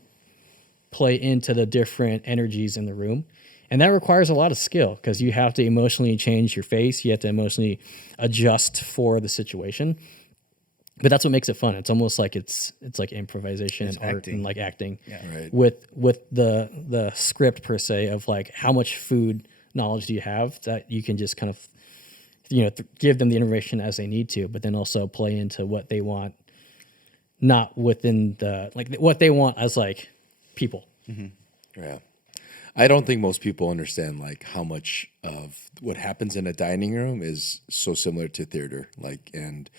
play into the different energies in the room, and that requires a lot of skill, because you have to emotionally change your face, you have to emotionally adjust for the situation. But that's what makes it fun. It's almost like it's like improvisation and art and like acting, Right. with the script per se of like how much food knowledge do you have that you can just kind of give them the information as they need to, but then also play into what they want, not within what they want as like people. Mm-hmm. Yeah. I don't think most people understand like how much of what happens in a dining room is so similar to theater, and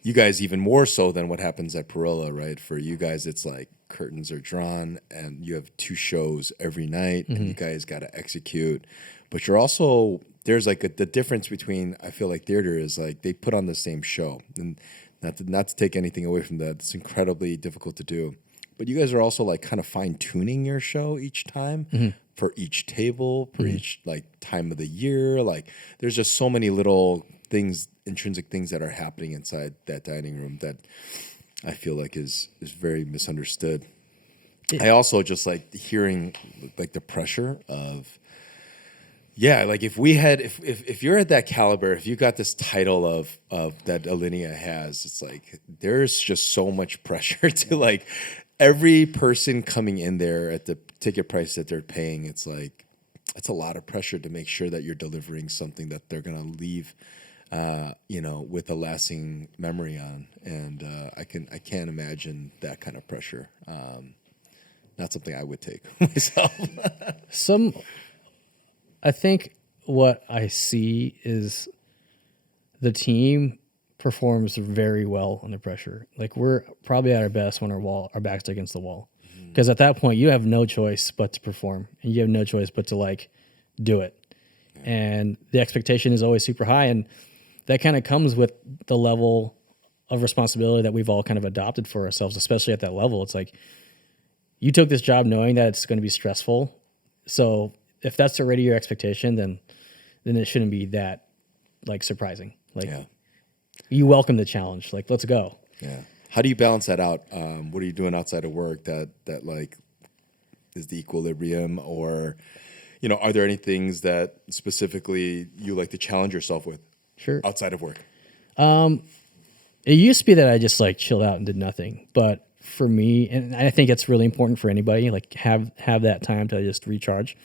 you guys even more so than what happens at Perilla, right? For you guys, it's like curtains are drawn and you have 2 shows every night, and you guys got to execute. But you're also, there's like the difference between, I feel like theater is like they put on the same show, and not to take anything away from that, it's incredibly difficult to do. But you guys are also like kind of fine tuning your show each time for each table, for each like time of the year. Like there's just so many little things, intrinsic things that are happening inside that dining room that I feel like is very misunderstood. I also just like hearing like the pressure of, like if you're at that caliber, if you got this title of that Alinea has, it's like there's just so much pressure to like every person coming in there at the ticket price that they're paying. It's like it's a lot of pressure to make sure that you're delivering something that they're gonna leave with a lasting memory on, and I can't imagine that kind of pressure. Not something I would take myself. I think what I see is the team performs very well under pressure. Like we're probably at our best when our back's against the wall, because at that point you have no choice but to perform, and you have no choice but to like do it, and the expectation is always super high, and that kind of comes with the level of responsibility that we've all kind of adopted for ourselves, especially at that level. It's like you took this job knowing that it's going to be stressful, so if that's already your expectation, then it shouldn't be that like surprising. Like Yeah. you welcome the challenge. Like, let's go. Yeah. How do you balance that out? What are you doing outside of work that like is the equilibrium, or are there any things that specifically you like to challenge yourself with Sure. outside of work? It used to be that I just like chilled out and did nothing, but for me, and I think it's really important for anybody, like have that time to just recharge.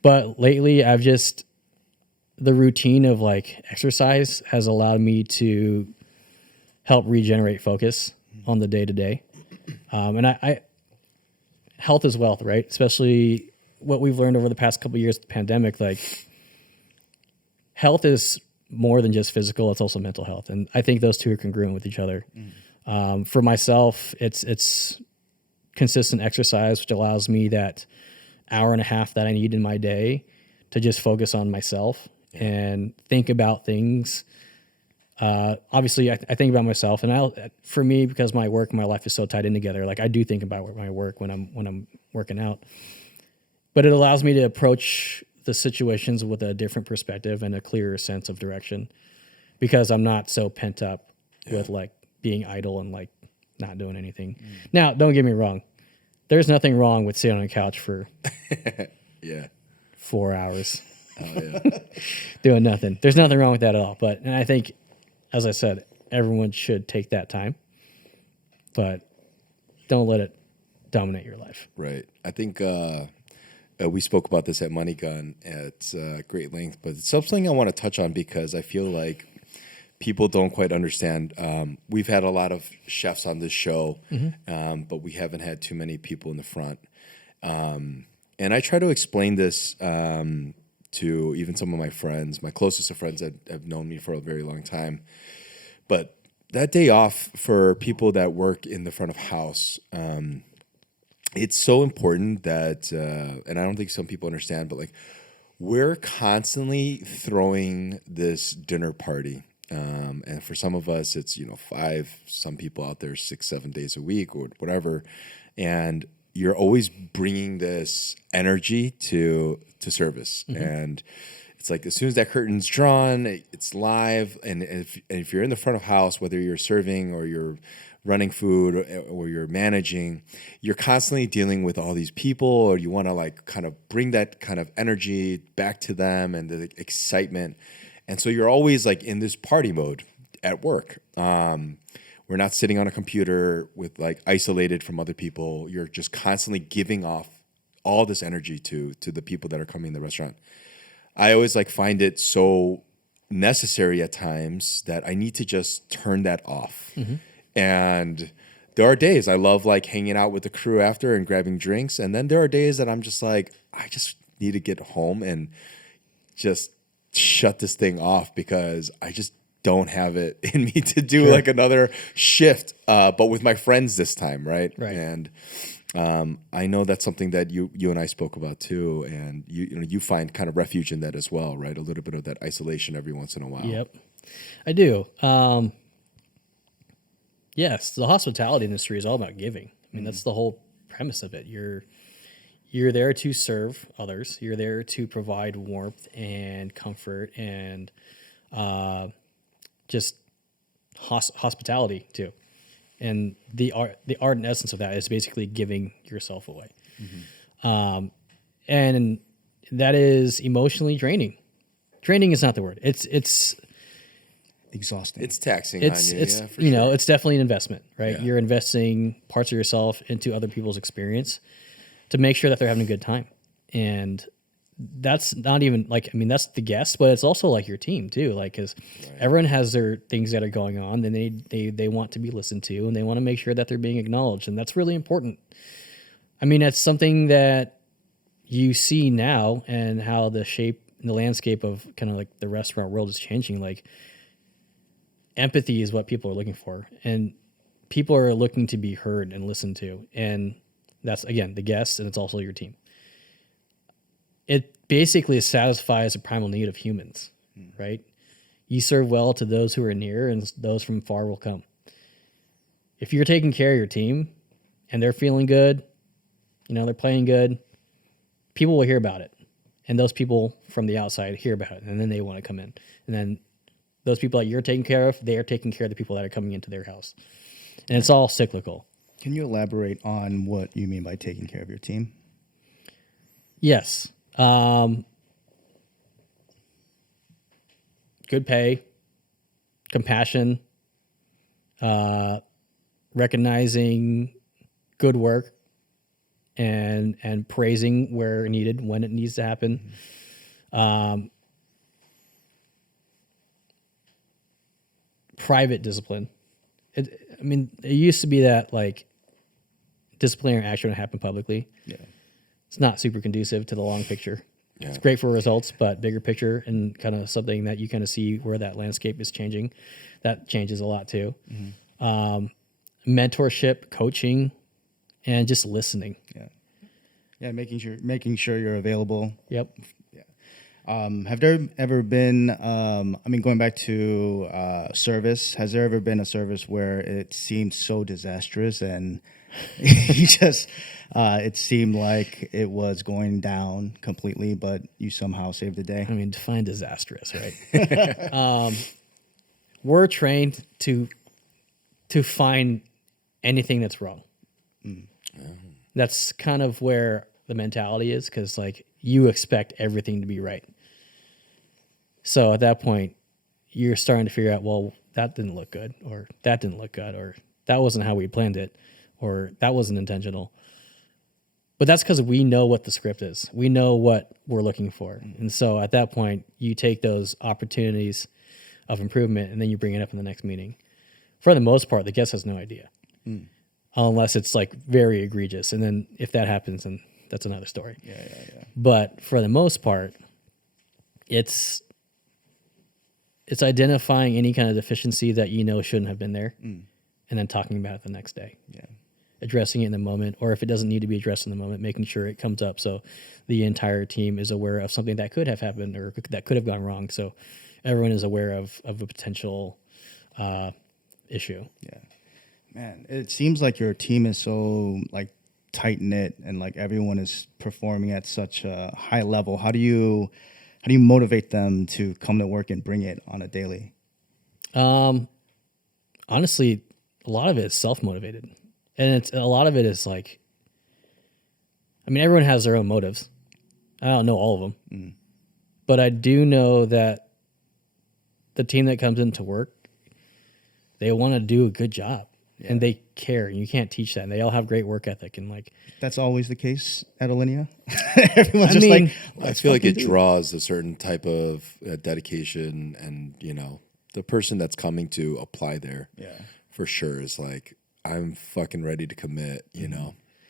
But lately, the routine of like exercise has allowed me to help regenerate focus on the day to day. And I health is wealth, right? Especially what we've learned over the past couple of years of the pandemic, like health is more than just physical, it's also mental health. And I think those two are congruent with each other. For myself, it's consistent exercise, which allows me that hour and a half that I need in my day to just focus on myself and think about things. Obviously, I think about myself, and for me, because my work and my life is so tied in together, like I do think about my work when I'm working out. But it allows me to approach the situations with a different perspective and a clearer sense of direction, because I'm not so pent up with like being idle and like not doing anything. Now, don't get me wrong. There's nothing wrong with sitting on a couch for 4 hours doing nothing. There's nothing wrong with that at all. And I think, as I said, everyone should take that time, but don't let it dominate your life. Right. I think we spoke about this at Money Gun at great length, but it's something I want to touch on because I feel like people don't quite understand. We've had a lot of chefs on this show, but we haven't had too many people in the front. And I try to explain this to even some of my friends, my closest of friends that have known me for a very long time. But that day off for people that work in the front of house, it's so important that, and I don't think some people understand, but like we're constantly throwing this dinner party. And for some of us, it's, 5, some people out there 6, 7 days a week or whatever. And you're always bringing this energy to service. And it's like, as soon as that curtain's drawn, it's live. And if you're in the front of house, whether you're serving or you're running food or you're managing, you're constantly dealing with all these people, or you want to like kind of bring that kind of energy back to them and the excitement. And so you're always like in this party mode at work. We're not sitting on a computer with like isolated from other people. You're just constantly giving off all this energy to the people that are coming in the restaurant. I always like find it so necessary at times that I need to just turn that off. And there are days I love like hanging out with the crew after and grabbing drinks. And then there are days that I'm just like, I just need to get home and just shut this thing off because I just don't have it in me to do like another shift, but with my friends this time, right? And I know that's something that you and I spoke about too, and you find kind of refuge in that as well, right? A little bit of that isolation every once in a while. Yep, I do. Yes, the hospitality industry is all about giving. I mean, that's the whole premise of it. You're there to serve others. You're there to provide warmth and comfort and just hospitality too. And the art and essence of that is basically giving yourself away. And that is emotionally draining. Draining is not the word. It's Exhausting. It's taxing it's on you. it's Yeah, for you know sure. it's definitely an investment, right? Yeah. You're investing parts of yourself into other people's experience to make sure that they're having a good time. And that's not even like, I mean, that's the guest, but it's also like your team too. Like, cause everyone has their things that are going on, and they want to be listened to, and they want to make sure that they're being acknowledged. And that's really important. I mean, that's something that you see now, and how the landscape of kind of like the restaurant world is changing. Like, empathy is what people are looking for, and people are looking to be heard and listened to. And that's, again, the guests, and it's also your team. It basically satisfies a primal need of humans, right? You serve well to those who are near, and those from far will come. If you're taking care of your team and they're feeling good, they're playing good, people will hear about it. And those people from the outside hear about it, and then they want to come in. And then those people that you're taking care of, they are taking care of the people that are coming into their house. And it's all cyclical. Can you elaborate on what you mean by taking care of your team? Yes. Good pay, compassion, recognizing good work, and praising where needed, when it needs to happen. Private discipline. It used to be that like disciplinary action would happen publicly. Yeah. It's not super conducive to the long picture. Yeah. It's great for results, but bigger picture and kind of something that you kind of see where that landscape is changing. That changes a lot too. Mentorship, coaching, and just listening. Yeah, making sure you're available. Yep. Have there ever been, going back to service, has there ever been a service where it seemed so disastrous and it seemed like it was going down completely, but you somehow saved the day? Define disastrous, right? We're trained to find anything that's wrong. That's kind of where the mentality is, because like you expect everything to be right. So at that point, you're starting to figure out, well, that didn't look good, or that didn't look good, or that wasn't how we planned it, or that wasn't intentional. But that's because we know what the script is. We know what we're looking for. And so at that point, you take those opportunities of improvement and then you bring it up in the next meeting. For the most part, the guest has no idea. Unless it's like very egregious. And then if that happens, then that's another story. Yeah. But for the most part, it's identifying any kind of deficiency that you know shouldn't have been there, and then talking about it the next day. Yeah. Addressing it in the moment, or if it doesn't need to be addressed in the moment, making sure it comes up so the entire team is aware of something that could have happened or that could have gone wrong. So everyone is aware of a potential issue. Yeah. Man, it seems like your team is so like tight knit and like everyone is performing at such a high level. How do you motivate them to come to work and bring it on a daily? Honestly, a lot of it is self-motivated. And a lot of it is like, everyone has their own motives. I don't know all of them. But I do know that the team that comes into work, they want to do a good job. Yeah. And they care, and you can't teach that. And they all have great work ethic, and like that's always the case at Alinea. Everyone's like, I feel like it draws a certain type of dedication, and the person that's coming to apply there, for sure is like, I'm fucking ready to commit,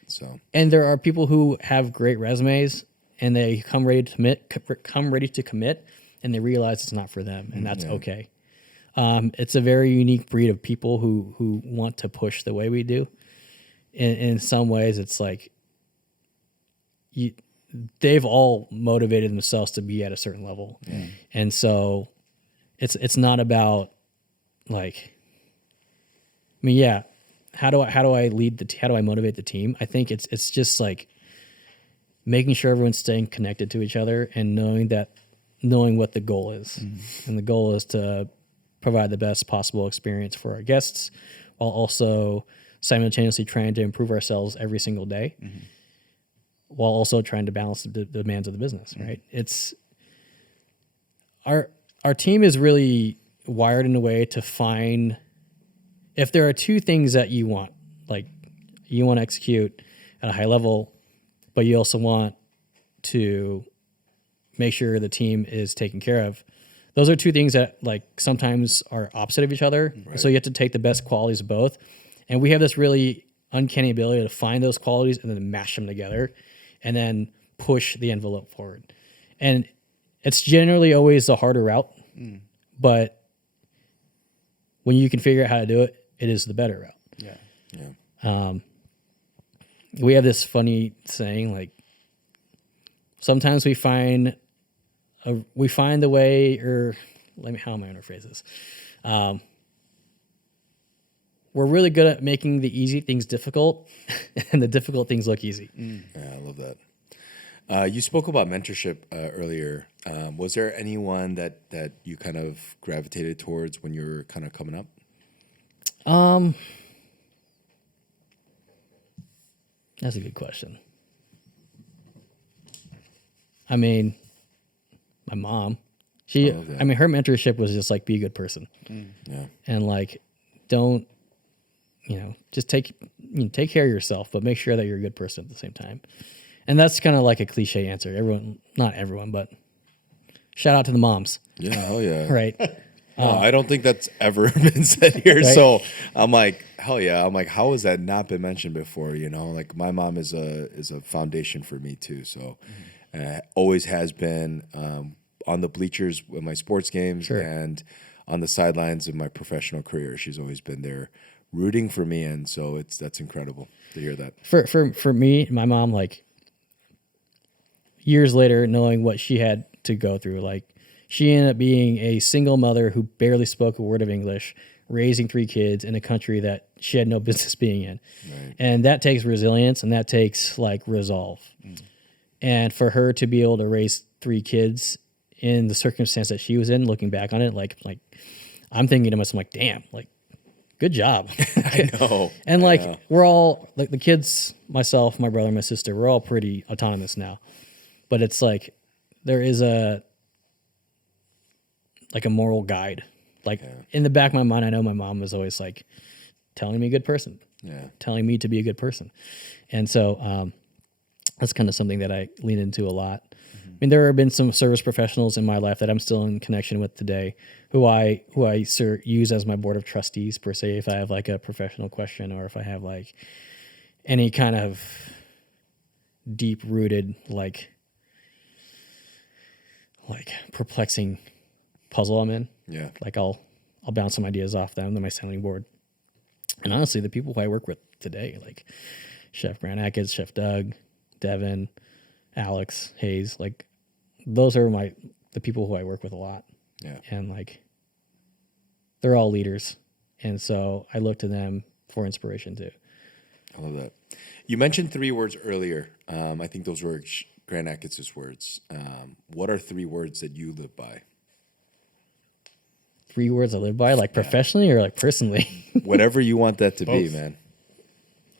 So, and there are people who have great resumes, and they come ready to commit, and they realize it's not for them, and that's okay. It's a very unique breed of people who want to push the way we do. In some ways, it's like they've all motivated themselves to be at a certain level, and so it's not about like, how do I lead how do I motivate the team? I think it's just like making sure everyone's staying connected to each other and knowing what the goal is, and the goal is to provide the best possible experience for our guests, while also simultaneously trying to improve ourselves every single day, while also trying to balance the demands of the business. Right? It's our team is really wired in a way to find, if there are two things that you want, like you want to execute at a high level, but you also want to make sure the team is taken care of. Those are two things that like sometimes are opposite of each other. Right. So you have to take the best qualities of both. And we have this really uncanny ability to find those qualities and then mash them together and then push the envelope forward. And it's generally always the harder route, but when you can figure out how to do it, it is the better route. Yeah. We have this funny saying, like, sometimes we find the way, or how am I going to phrase this? We're really good at making the easy things difficult and the difficult things look easy. Yeah, I love that. You spoke about mentorship earlier. Was there anyone that you kind of gravitated towards when you were kind of coming up? That's a good question. I mean, my mom, I mean, her mentorship was just like, be a good person. Yeah. And like, don't, just take care of yourself, but make sure that you're a good person at the same time. And that's kind of like a cliche answer. Not everyone, but shout out to the moms. Yeah. Oh yeah. Right. No, I don't think that's ever been said here. Right? So I'm like, hell yeah. I'm like, how has that not been mentioned before? Like my mom is a foundation for me too. So always has been on the bleachers with my sports games Sure. and on the sidelines of my professional career. She's always been there rooting for me. And so that's incredible to hear that. For me, my mom, like years later, knowing what she had to go through, like she ended up being a single mother who barely spoke a word of English, raising 3 kids in a country that she had no business being in. Right. And that takes resilience and that takes like resolve. And for her to be able to raise 3 kids in the circumstance that she was in, looking back on it, like I'm thinking to myself, like, damn, like, good job. I know. And I like, know. we're all like the kids, myself, my brother, my sister, we're all pretty autonomous now. But it's like, there is a moral guide. Like in the back of my mind, I know my mom was always like telling me a good person, telling me to be a good person. And so that's kind of something that I lean into a lot. I mean, there have been some service professionals in my life that I'm still in connection with today who I use as my board of trustees per se, if I have like a professional question or if I have like any kind of deep rooted, like perplexing puzzle I'm in. Yeah. Like I'll bounce some ideas off them. They're my sounding board. And honestly, the people who I work with today, like Chef Grant Achatz, Chef Doug, Devin, Alex, Hayes, like those are the people who I work with a lot. Yeah. And like they're all leaders. And so I look to them for inspiration too. I love that. You mentioned 3 words earlier. I think those were Grant Achatz's words. What are 3 words that you live by? 3 words I live by, like professionally or like personally? Whatever you want that to be, Both.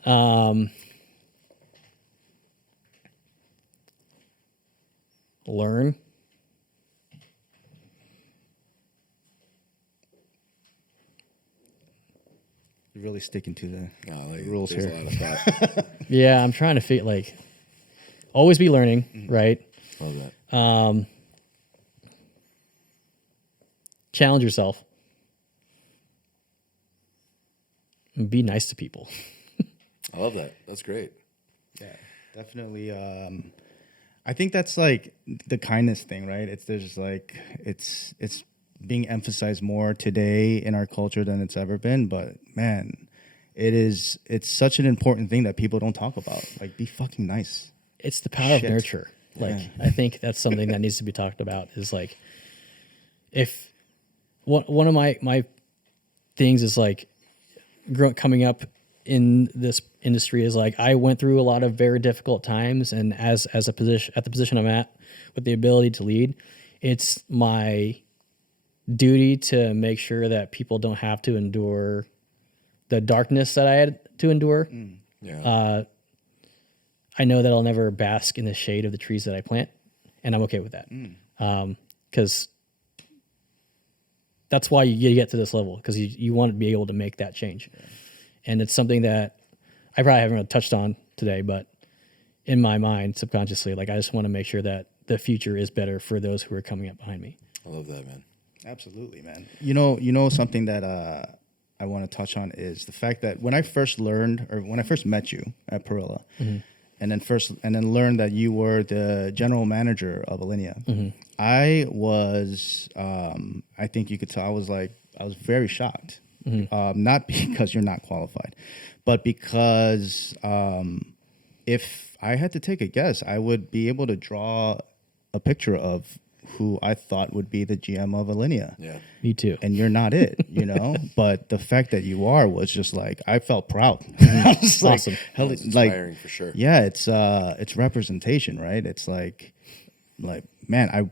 man. Learn. You're really sticking to the rules there's here. a lot of thought. Yeah, I'm trying to figure like always be learning, right? Love that. Challenge yourself. And be nice to people. I love that. That's great. Yeah, definitely. I think that's like the kindness thing, right? It's being emphasized more today in our culture than it's ever been. But man, it's such an important thing that people don't talk about. Like, be fucking nice. It's the power Shit. of nurture. Like, I think that's something that needs to be talked about is like, if one of my things is like coming up in this industry is like, I went through a lot of very difficult times. And as a position, at the position I'm at with the ability to lead, it's my duty to make sure that people don't have to endure the darkness that I had to endure. Yeah. I know that I'll never bask in the shade of the trees that I plant, and I'm okay with that. Because that's why you get to this level, because you want to be able to make that change. Yeah. And it's something that I probably haven't really touched on today, but in my mind, subconsciously, like I just want to make sure that the future is better for those who are coming up behind me. I love that, man. Absolutely, man. You know something that I want to touch on is the fact that when I first met you at Perilla, and then learned that you were the general manager of Alinea, I was, I think you could tell, I was very shocked. Not because you're not qualified, but because if I had to take a guess, I would be able to draw a picture of who I thought would be the GM of Alinea. Yeah. Me too. And you're not it, you know. But the fact that you are was just like I felt proud. I was like, Awesome. hell, It's like inspiring for sure. yeah, it's representation, right? It's like man,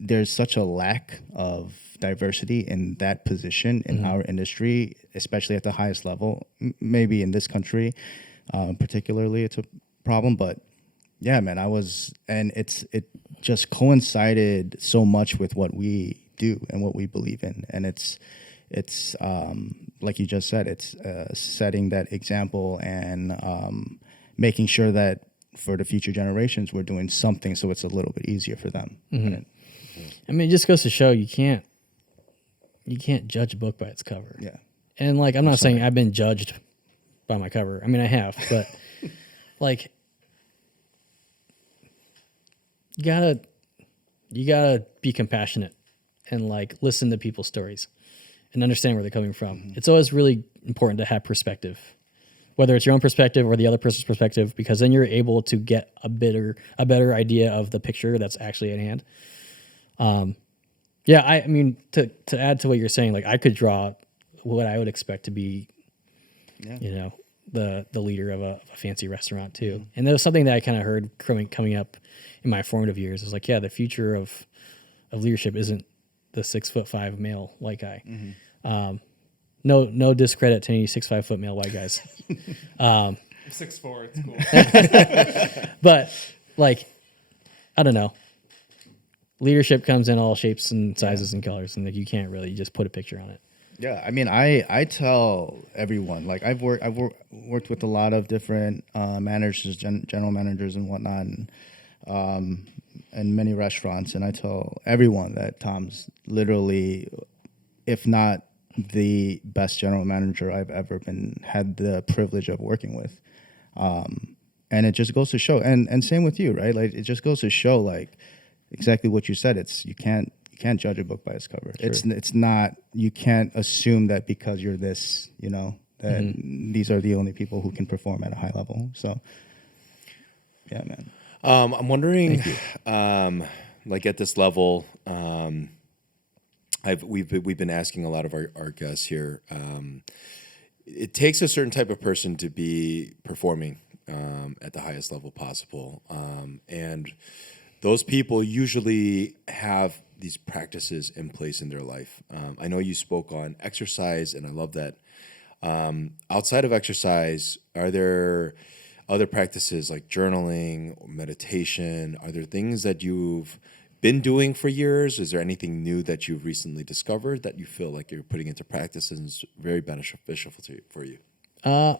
there's such a lack of diversity in that position in our industry, especially at the highest level. Maybe in this country, particularly, it's a problem. But yeah, man, it just coincided so much with what we do and what we believe in, and it's like you just said, it's setting that example and making sure that for the future generations we're doing something so it's a little bit easier for them. Right? I mean, it just goes to show you can't judge a book by its cover. Yeah. And like, I'm not saying I've been judged by my cover. I mean, I have, but like, you gotta be compassionate and like listen to people's stories and understand where they're coming from. It's always really important to have perspective, whether it's your own perspective or the other person's perspective, because then you're able to get a better idea of the picture that's actually at hand. Yeah, I mean, to add to what you're saying, like I could draw what I would expect to be, you know, the leader of a fancy restaurant too. And that was something that I kind of heard coming up in my formative years. Is like, yeah, the future of leadership isn't the 6'5" male white guy. No discredit to any 6'5" male white guys. 6'4", it's cool. But like, I don't know. Leadership comes in all shapes and sizes and colors, and like you can't really just put a picture on it. Yeah, I mean, I tell everyone, like I've worked with a lot of different managers, general managers and whatnot, and many restaurants, and I tell everyone that Tom's literally, if not the best general manager I've ever had the privilege of working with, and it just goes to show, and same with you, right? Like it just goes to show, like exactly what you said. It's you can't judge a book by its cover. Sure. It's not, you can't assume that because you're this, you know, that these are the only people who can perform at a high level. So yeah, man. I'm wondering, like at this level, we've been asking a lot of our guests here. It takes a certain type of person to be performing at the highest level possible, and those people usually have these practices in place in their life. I know you spoke on exercise, and I love that. Outside of exercise, are there other practices like journaling or meditation? Are there things that you've been doing for years? Is there anything new that you've recently discovered that you feel like you're putting into practice and is very beneficial for you? I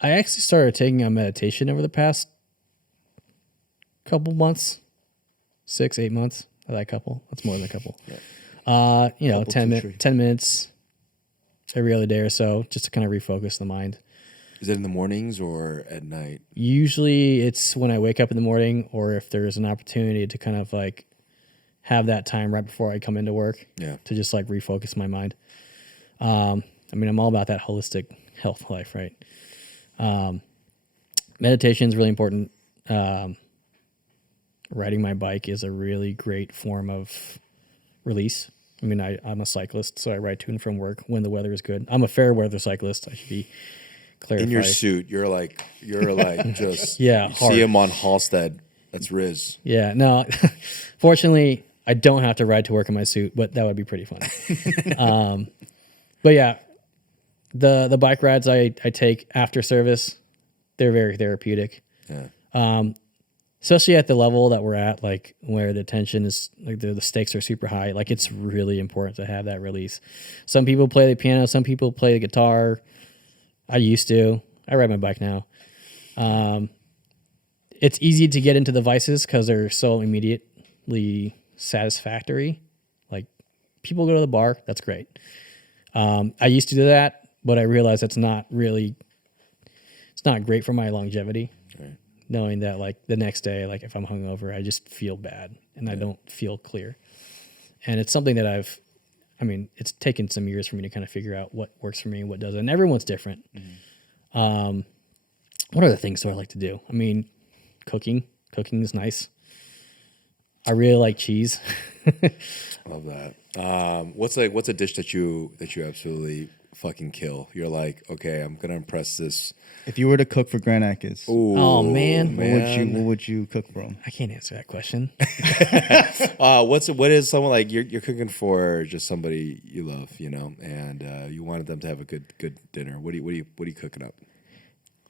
actually started taking on meditation over the past couple months, 6-8 months. I like couple. That's more than a couple. Yeah. You know, 10 minutes every other day or so, just to kind of refocus the mind. Is it in the mornings or at night? Usually it's when I wake up in the morning, or if there's an opportunity to kind of like have that time right before I come into work, to just like refocus my mind. I mean, I'm all about that holistic health life, right? Meditation is really important. Riding my bike is a really great form of release. I mean, I'm a cyclist, so I ride to and from work when the weather is good. I'm a fair weather cyclist. I should be clarified. In your suit, you're like just yeah. You hard. see him on Halstead. That's Riz. Yeah, no. Fortunately, I don't have to ride to work in my suit, but that would be pretty fun. But yeah, the bike rides I take after service, they're very therapeutic. Yeah. Especially at the level that we're at, like where the tension is, like the stakes are super high. Like it's really important to have that release. Some people play the piano, some people play the guitar. I used to. I ride my bike now. It's easy to get into the vices because they're so immediately satisfactory. Like people go to the bar, that's great. I used to do that, but I realized it's not great for my longevity. Right. Knowing that like the next day, like if I'm hungover, I just feel bad and I don't feel clear. And it's something that it's taken some years for me to kind of figure out what works for me and what doesn't. And everyone's different. What other things do I like to do? I mean, cooking is nice. I really like cheese. Love that. What's a dish that you absolutely fucking kill? You're like, okay, I'm gonna impress this. If you were to cook for Grant Achatz, Oh, man. what would you cook for him? I can't answer that question. What is someone like you're cooking for just somebody you love, you know, and you wanted them to have a good dinner. What are you cooking up?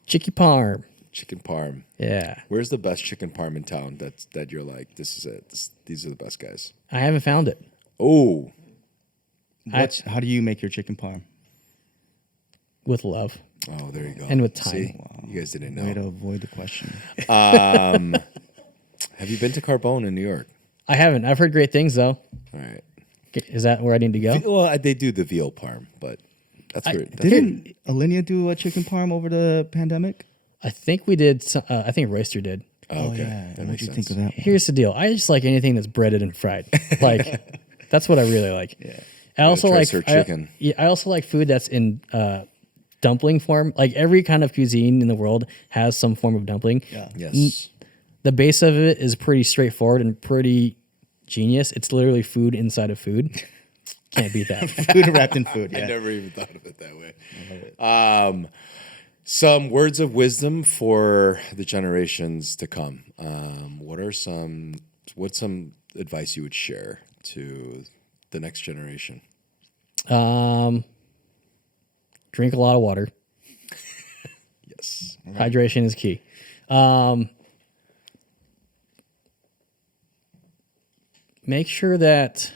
Chicken parm. Chicken parm. Yeah. Where's the best chicken parm in town? That you're like, this is it. These are the best guys. I haven't found it. Oh, How do you make your chicken parm? With love. oh, there you go. And with time. See? You guys didn't know. Way to avoid the question. Have you been to Carbone in New York? I haven't. I've heard great things, though. All right. Is that where I need to go? Well, they do the veal parm, but that's great. Didn't Alinea do a chicken parm over the pandemic? I think we did. I think Royster did. Oh, okay. Yeah. That What'd makes you sense. think of that one? Here's the deal. I just like anything that's breaded and fried. Like, that's what I really like. Yeah. I also try like sir chicken. I also like food that's in dumpling form. Like every kind of cuisine in the world has some form of dumpling. Yeah. Yes. The base of it is pretty straightforward and pretty genius. It's literally food inside of food. Can't beat that. Food wrapped in food. I Yeah. never even thought of it that way. Some words of wisdom for the generations to come. What's some advice you would share to the next generation? Drink a lot of water. Yes. Hydration is key. Make sure that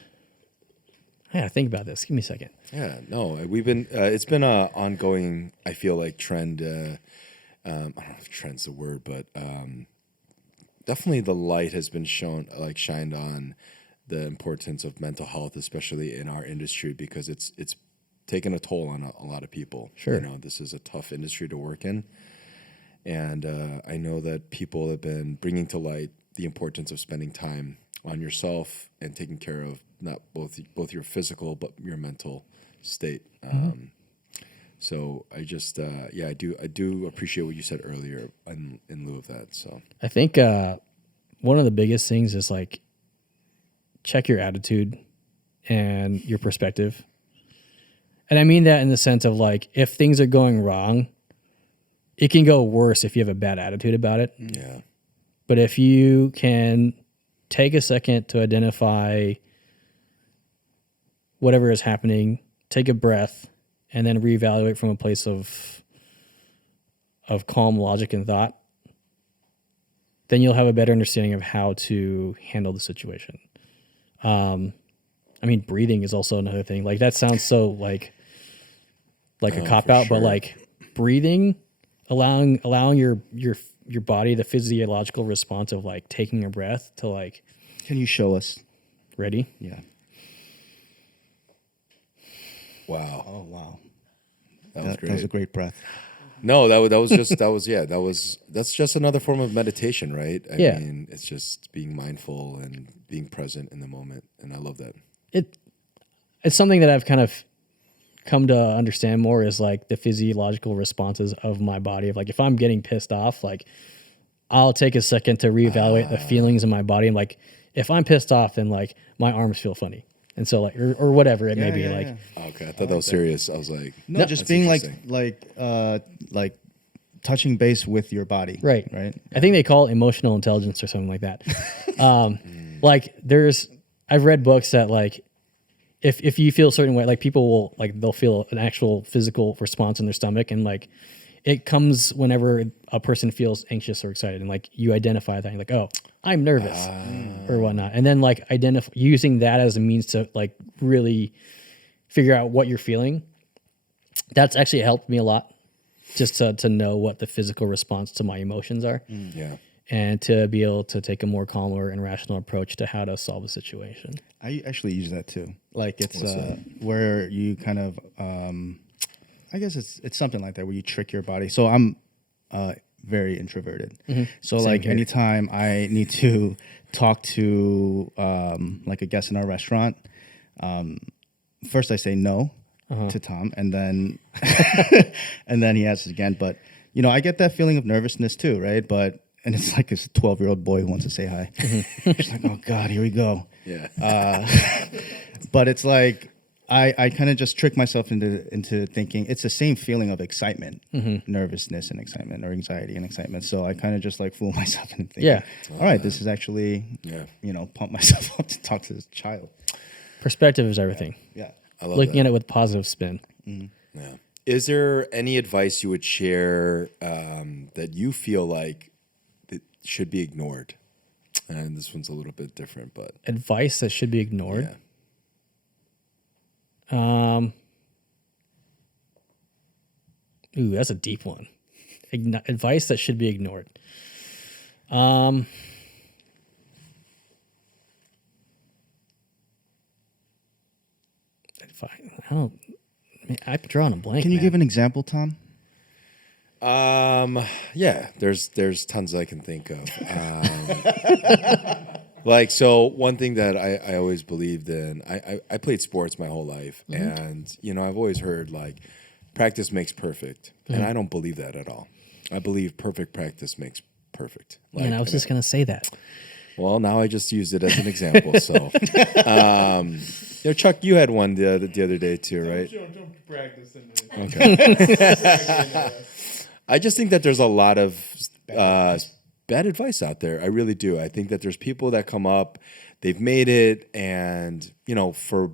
I gotta think about this. Give me a second. Yeah, no, we've been. It's been a ongoing. I feel like trend. I don't know if trend's the word, but definitely the light has been shined on the importance of mental health, especially in our industry, because it's taken a toll on a lot of people. Sure. You know, this is a tough industry to work in, and I know that people have been bringing to light the importance of spending time on yourself and taking care of not both your physical but your mental state. So I just I do appreciate what you said earlier in lieu of that. So I think one of the biggest things is like check your attitude and your perspective. And I mean that in the sense of like if things are going wrong, it can go worse if you have a bad attitude about it. yeah, But if you can take a second to identify whatever is happening, take a breath, and then reevaluate from a place of calm logic and thought, then you'll have a better understanding of how to handle the situation. I mean, breathing is also another thing. Like that sounds so like a cop out, but sure. like breathing, allowing your body the physiological response of like taking a breath to like Can you show us? ready. Yeah. wow, Oh wow. that was That was a great. great breath. No, that's just another form of meditation, right? I Yeah. mean, it's just being mindful and being present in the moment, and I love that. It's something that I've kind of come to understand more is like the physiological responses of my body. Of like if I'm getting pissed off, like I'll take a second to reevaluate the feelings in my body. And like if I'm pissed off, then like my arms feel funny, and so like or whatever it may be. Like Okay, I thought that was serious. I was like, No, just that's being interesting. like touching base with your body. right. Right. I think they call it emotional intelligence or something like that. Like I've read books that like if you feel a certain way, like people will like they'll feel an actual physical response in their stomach, and like it comes whenever a person feels anxious or excited, and like you identify that, and you're like, oh, I'm nervous or whatnot, and then like using that as a means to like really figure out what you're feeling. That's actually helped me a lot, just to know what the physical response to my emotions are. Yeah. And to be able to take a more calmer and rational approach to how to solve a situation. I actually use that too. Like it's where you kind of I guess it's something like that where you trick your body. So I'm very introverted. So like here. anytime I need to talk to like a guest in our restaurant, first I say no to Tom, and then and then he asks again. But you know, I get that feeling of nervousness too, right? But and it's like this 12-year-old boy who wants to say hi. She's like, oh God, here we go. Yeah. But it's like I kind of just trick myself into thinking it's the same feeling of excitement, nervousness and excitement, or anxiety and excitement. So I kind of just like fool myself into thinking, all right, this is actually, pump myself up to talk to this child. Perspective is everything. Yeah. I love Looking that. at it with positive spin. Yeah. Is there any advice you would share that you feel like that should be ignored? And this one's a little bit different, but Advice that should be ignored. yeah. Ooh, that's a deep one. Advice that should be ignored. I'm drawing a blank. Can you man. give an example, Tom? Yeah, there's tons I can think of. Like, so one thing that I always believed in, I played sports my whole life, and I've always heard like practice makes perfect, and I don't believe that at all. I believe perfect practice makes perfect. Man, I was just gonna say that. Well, now I just used it as an example. So, Chuck, you had one the other day too, right? Don't practice in it. Okay. I just think that there's a lot of bad advice out there. I really do. I think that there's people that come up, they've made it, and for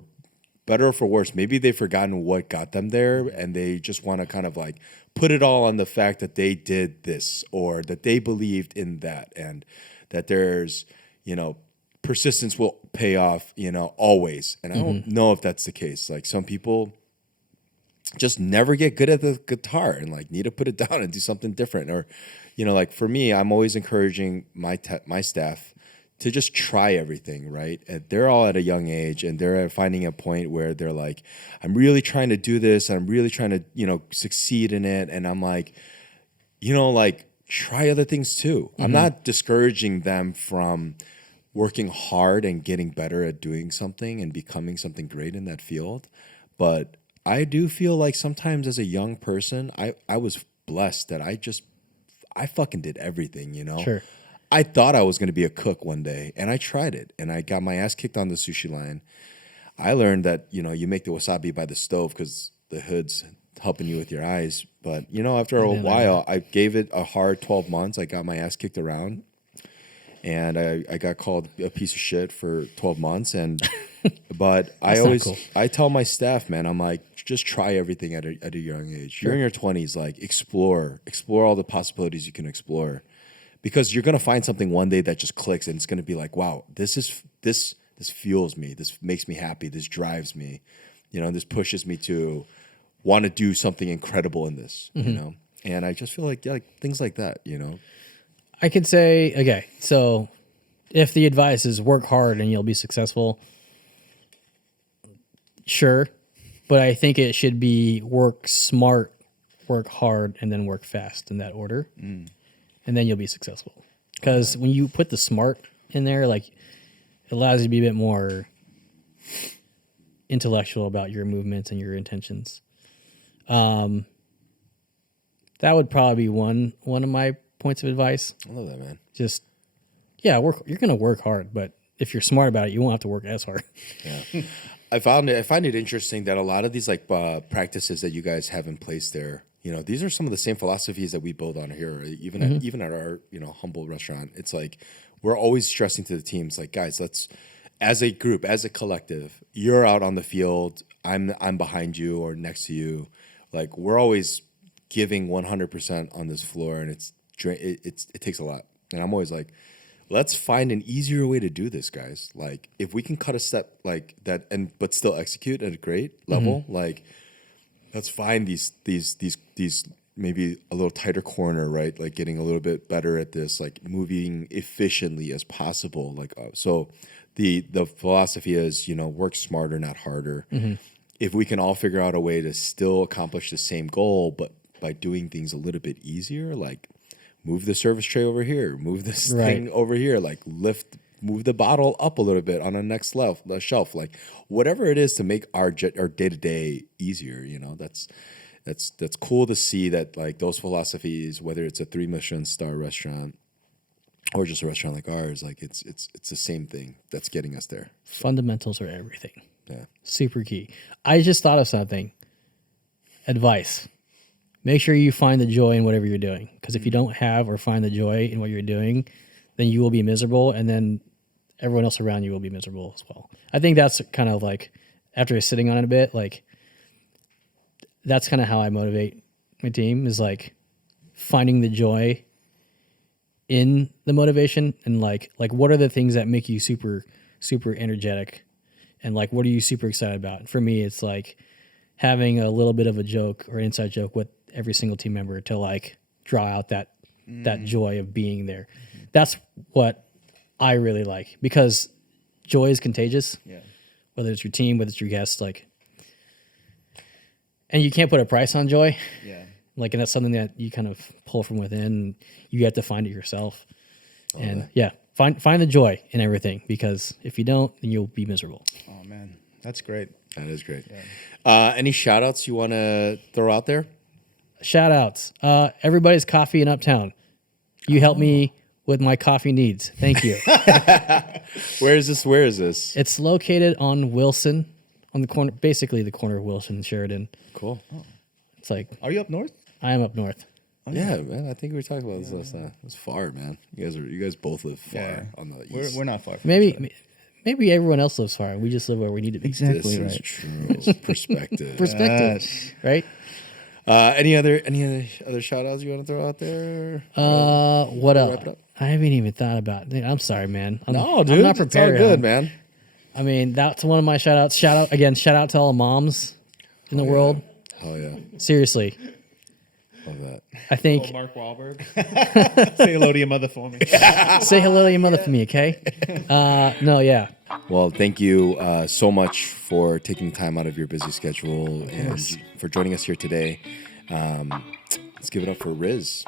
better or for worse, maybe they've forgotten what got them there, and they just want to kind of like put it all on the fact that they did this or that they believed in that, and that there's persistence will pay off always. And I don't know if that's the case. Like, some people just never get good at the guitar and like need to put it down and do something different. Or like for me, I'm always encouraging my staff to just try everything, right? And they're all at a young age, and they're finding a point where they're like, I'm really trying to do this, I'm really trying to succeed in it. And I'm like, like, try other things too. I'm not discouraging them from working hard and getting better at doing something and becoming something great in that field. But I do feel like sometimes as a young person, I was blessed that I fucking did everything, Sure. I thought I was going to be a cook one day, and I tried it, and I got my ass kicked on the sushi line. I learned that, you make the wasabi by the stove because the hood's helping you with your eyes. But, after a while, I gave it a hard 12 months. I got my ass kicked around, and I got called a piece of shit for 12 months. And but I tell my staff, man, I'm like, just try everything at a young age. You're in your 20s, like explore all the possibilities you can explore, because you're gonna find something one day that just clicks, and it's gonna be like, wow, this fuels me, this makes me happy, this drives me, this pushes me to want to do something incredible in this, and I just feel like things like that, I could say, okay, so if the advice is work hard and you'll be successful, sure, but I think it should be work smart, work hard, and then work fast in that order, and then you'll be successful. Because when you put the smart in there, like, it allows you to be a bit more intellectual about your movements and your intentions. That would probably be one of my points of advice. I love that, man. Just, yeah, you're going to work hard, but if you're smart about it, you won't have to work as hard. Yeah. I find it interesting that a lot of these like practices that you guys have in place there, these are some of the same philosophies that we build on here, even at our humble restaurant. It's like we're always stressing to the teams, like, guys, let's, as a group, as a collective, you're out on the field, I'm behind you or next to you, like, we're always giving 100% on this floor, and it takes a lot. And I'm always like, let's find an easier way to do this, guys. Like, if we can cut a step like that but still execute at a great level, like, let's find these maybe a little tighter corner, right? Like, getting a little bit better at this, like moving efficiently as possible. Like, so the philosophy is, work smarter, not harder. If we can all figure out a way to still accomplish the same goal, but by doing things a little bit easier, like move the service tray over here, move this thing over here, like move the bottle up a little bit on the next shelf, like whatever it is to make our day-to-day easier, that's cool to see that, like, those philosophies, whether it's a 3 Michelin star restaurant or just a restaurant like ours, like it's the same thing that's getting us there. Fundamentals are everything. Yeah. Super key. I just thought of something. Advice. Make sure you find the joy in whatever you're doing. Because if you don't have or find the joy in what you're doing, then you will be miserable, and then everyone else around you will be miserable as well. I think that's kind of like, after sitting on it a bit, like, that's kind of how I motivate my team, is like finding the joy in the motivation, and like what are the things that make you super, super energetic, and like what are you super excited about? For me, it's like having a little bit of a joke or an inside joke with every single team member to like draw out that joy of being there. That's what I really like, because joy is contagious. Yeah. Whether it's your team, whether it's your guests, like, and you can't put a price on joy. Yeah. Like, and that's something that you kind of pull from within. You have to find it yourself. And yeah, find the joy in everything, because if you don't, then you'll be miserable. Oh man, that's great. That is great. Yeah. Any shout outs you want to throw out there? Shout outs. Everybody's Coffee in Uptown. You helped me with my coffee needs. Thank you. Where is this? It's located on Wilson, on the corner, basically the corner of Wilson and Sheridan. Cool. It's like, Are you up north? I am up north. Yeah, man. I think we were talking about this last night. It's far, man. You guys both live far on the east. We're not far from Maybe everyone else lives far. We just live where we need to be. Exactly. This is true. Perspective. Perspective, right? Any other shout outs you want to throw out there? What else? wrap it up? I haven't even thought about it. I'm sorry, man. No, dude. I'm not prepared. It's all good, man. I mean, that's one of my shout outs. Shout out to all the moms in the world. Oh, yeah. Seriously. Love that. I think Mark Wahlberg. Say hello to your mother for me. say hello to your mother for me, okay? No, yeah. Well, thank you so much for taking time out of your busy schedule and for joining us here today. Let's give it up for Riz.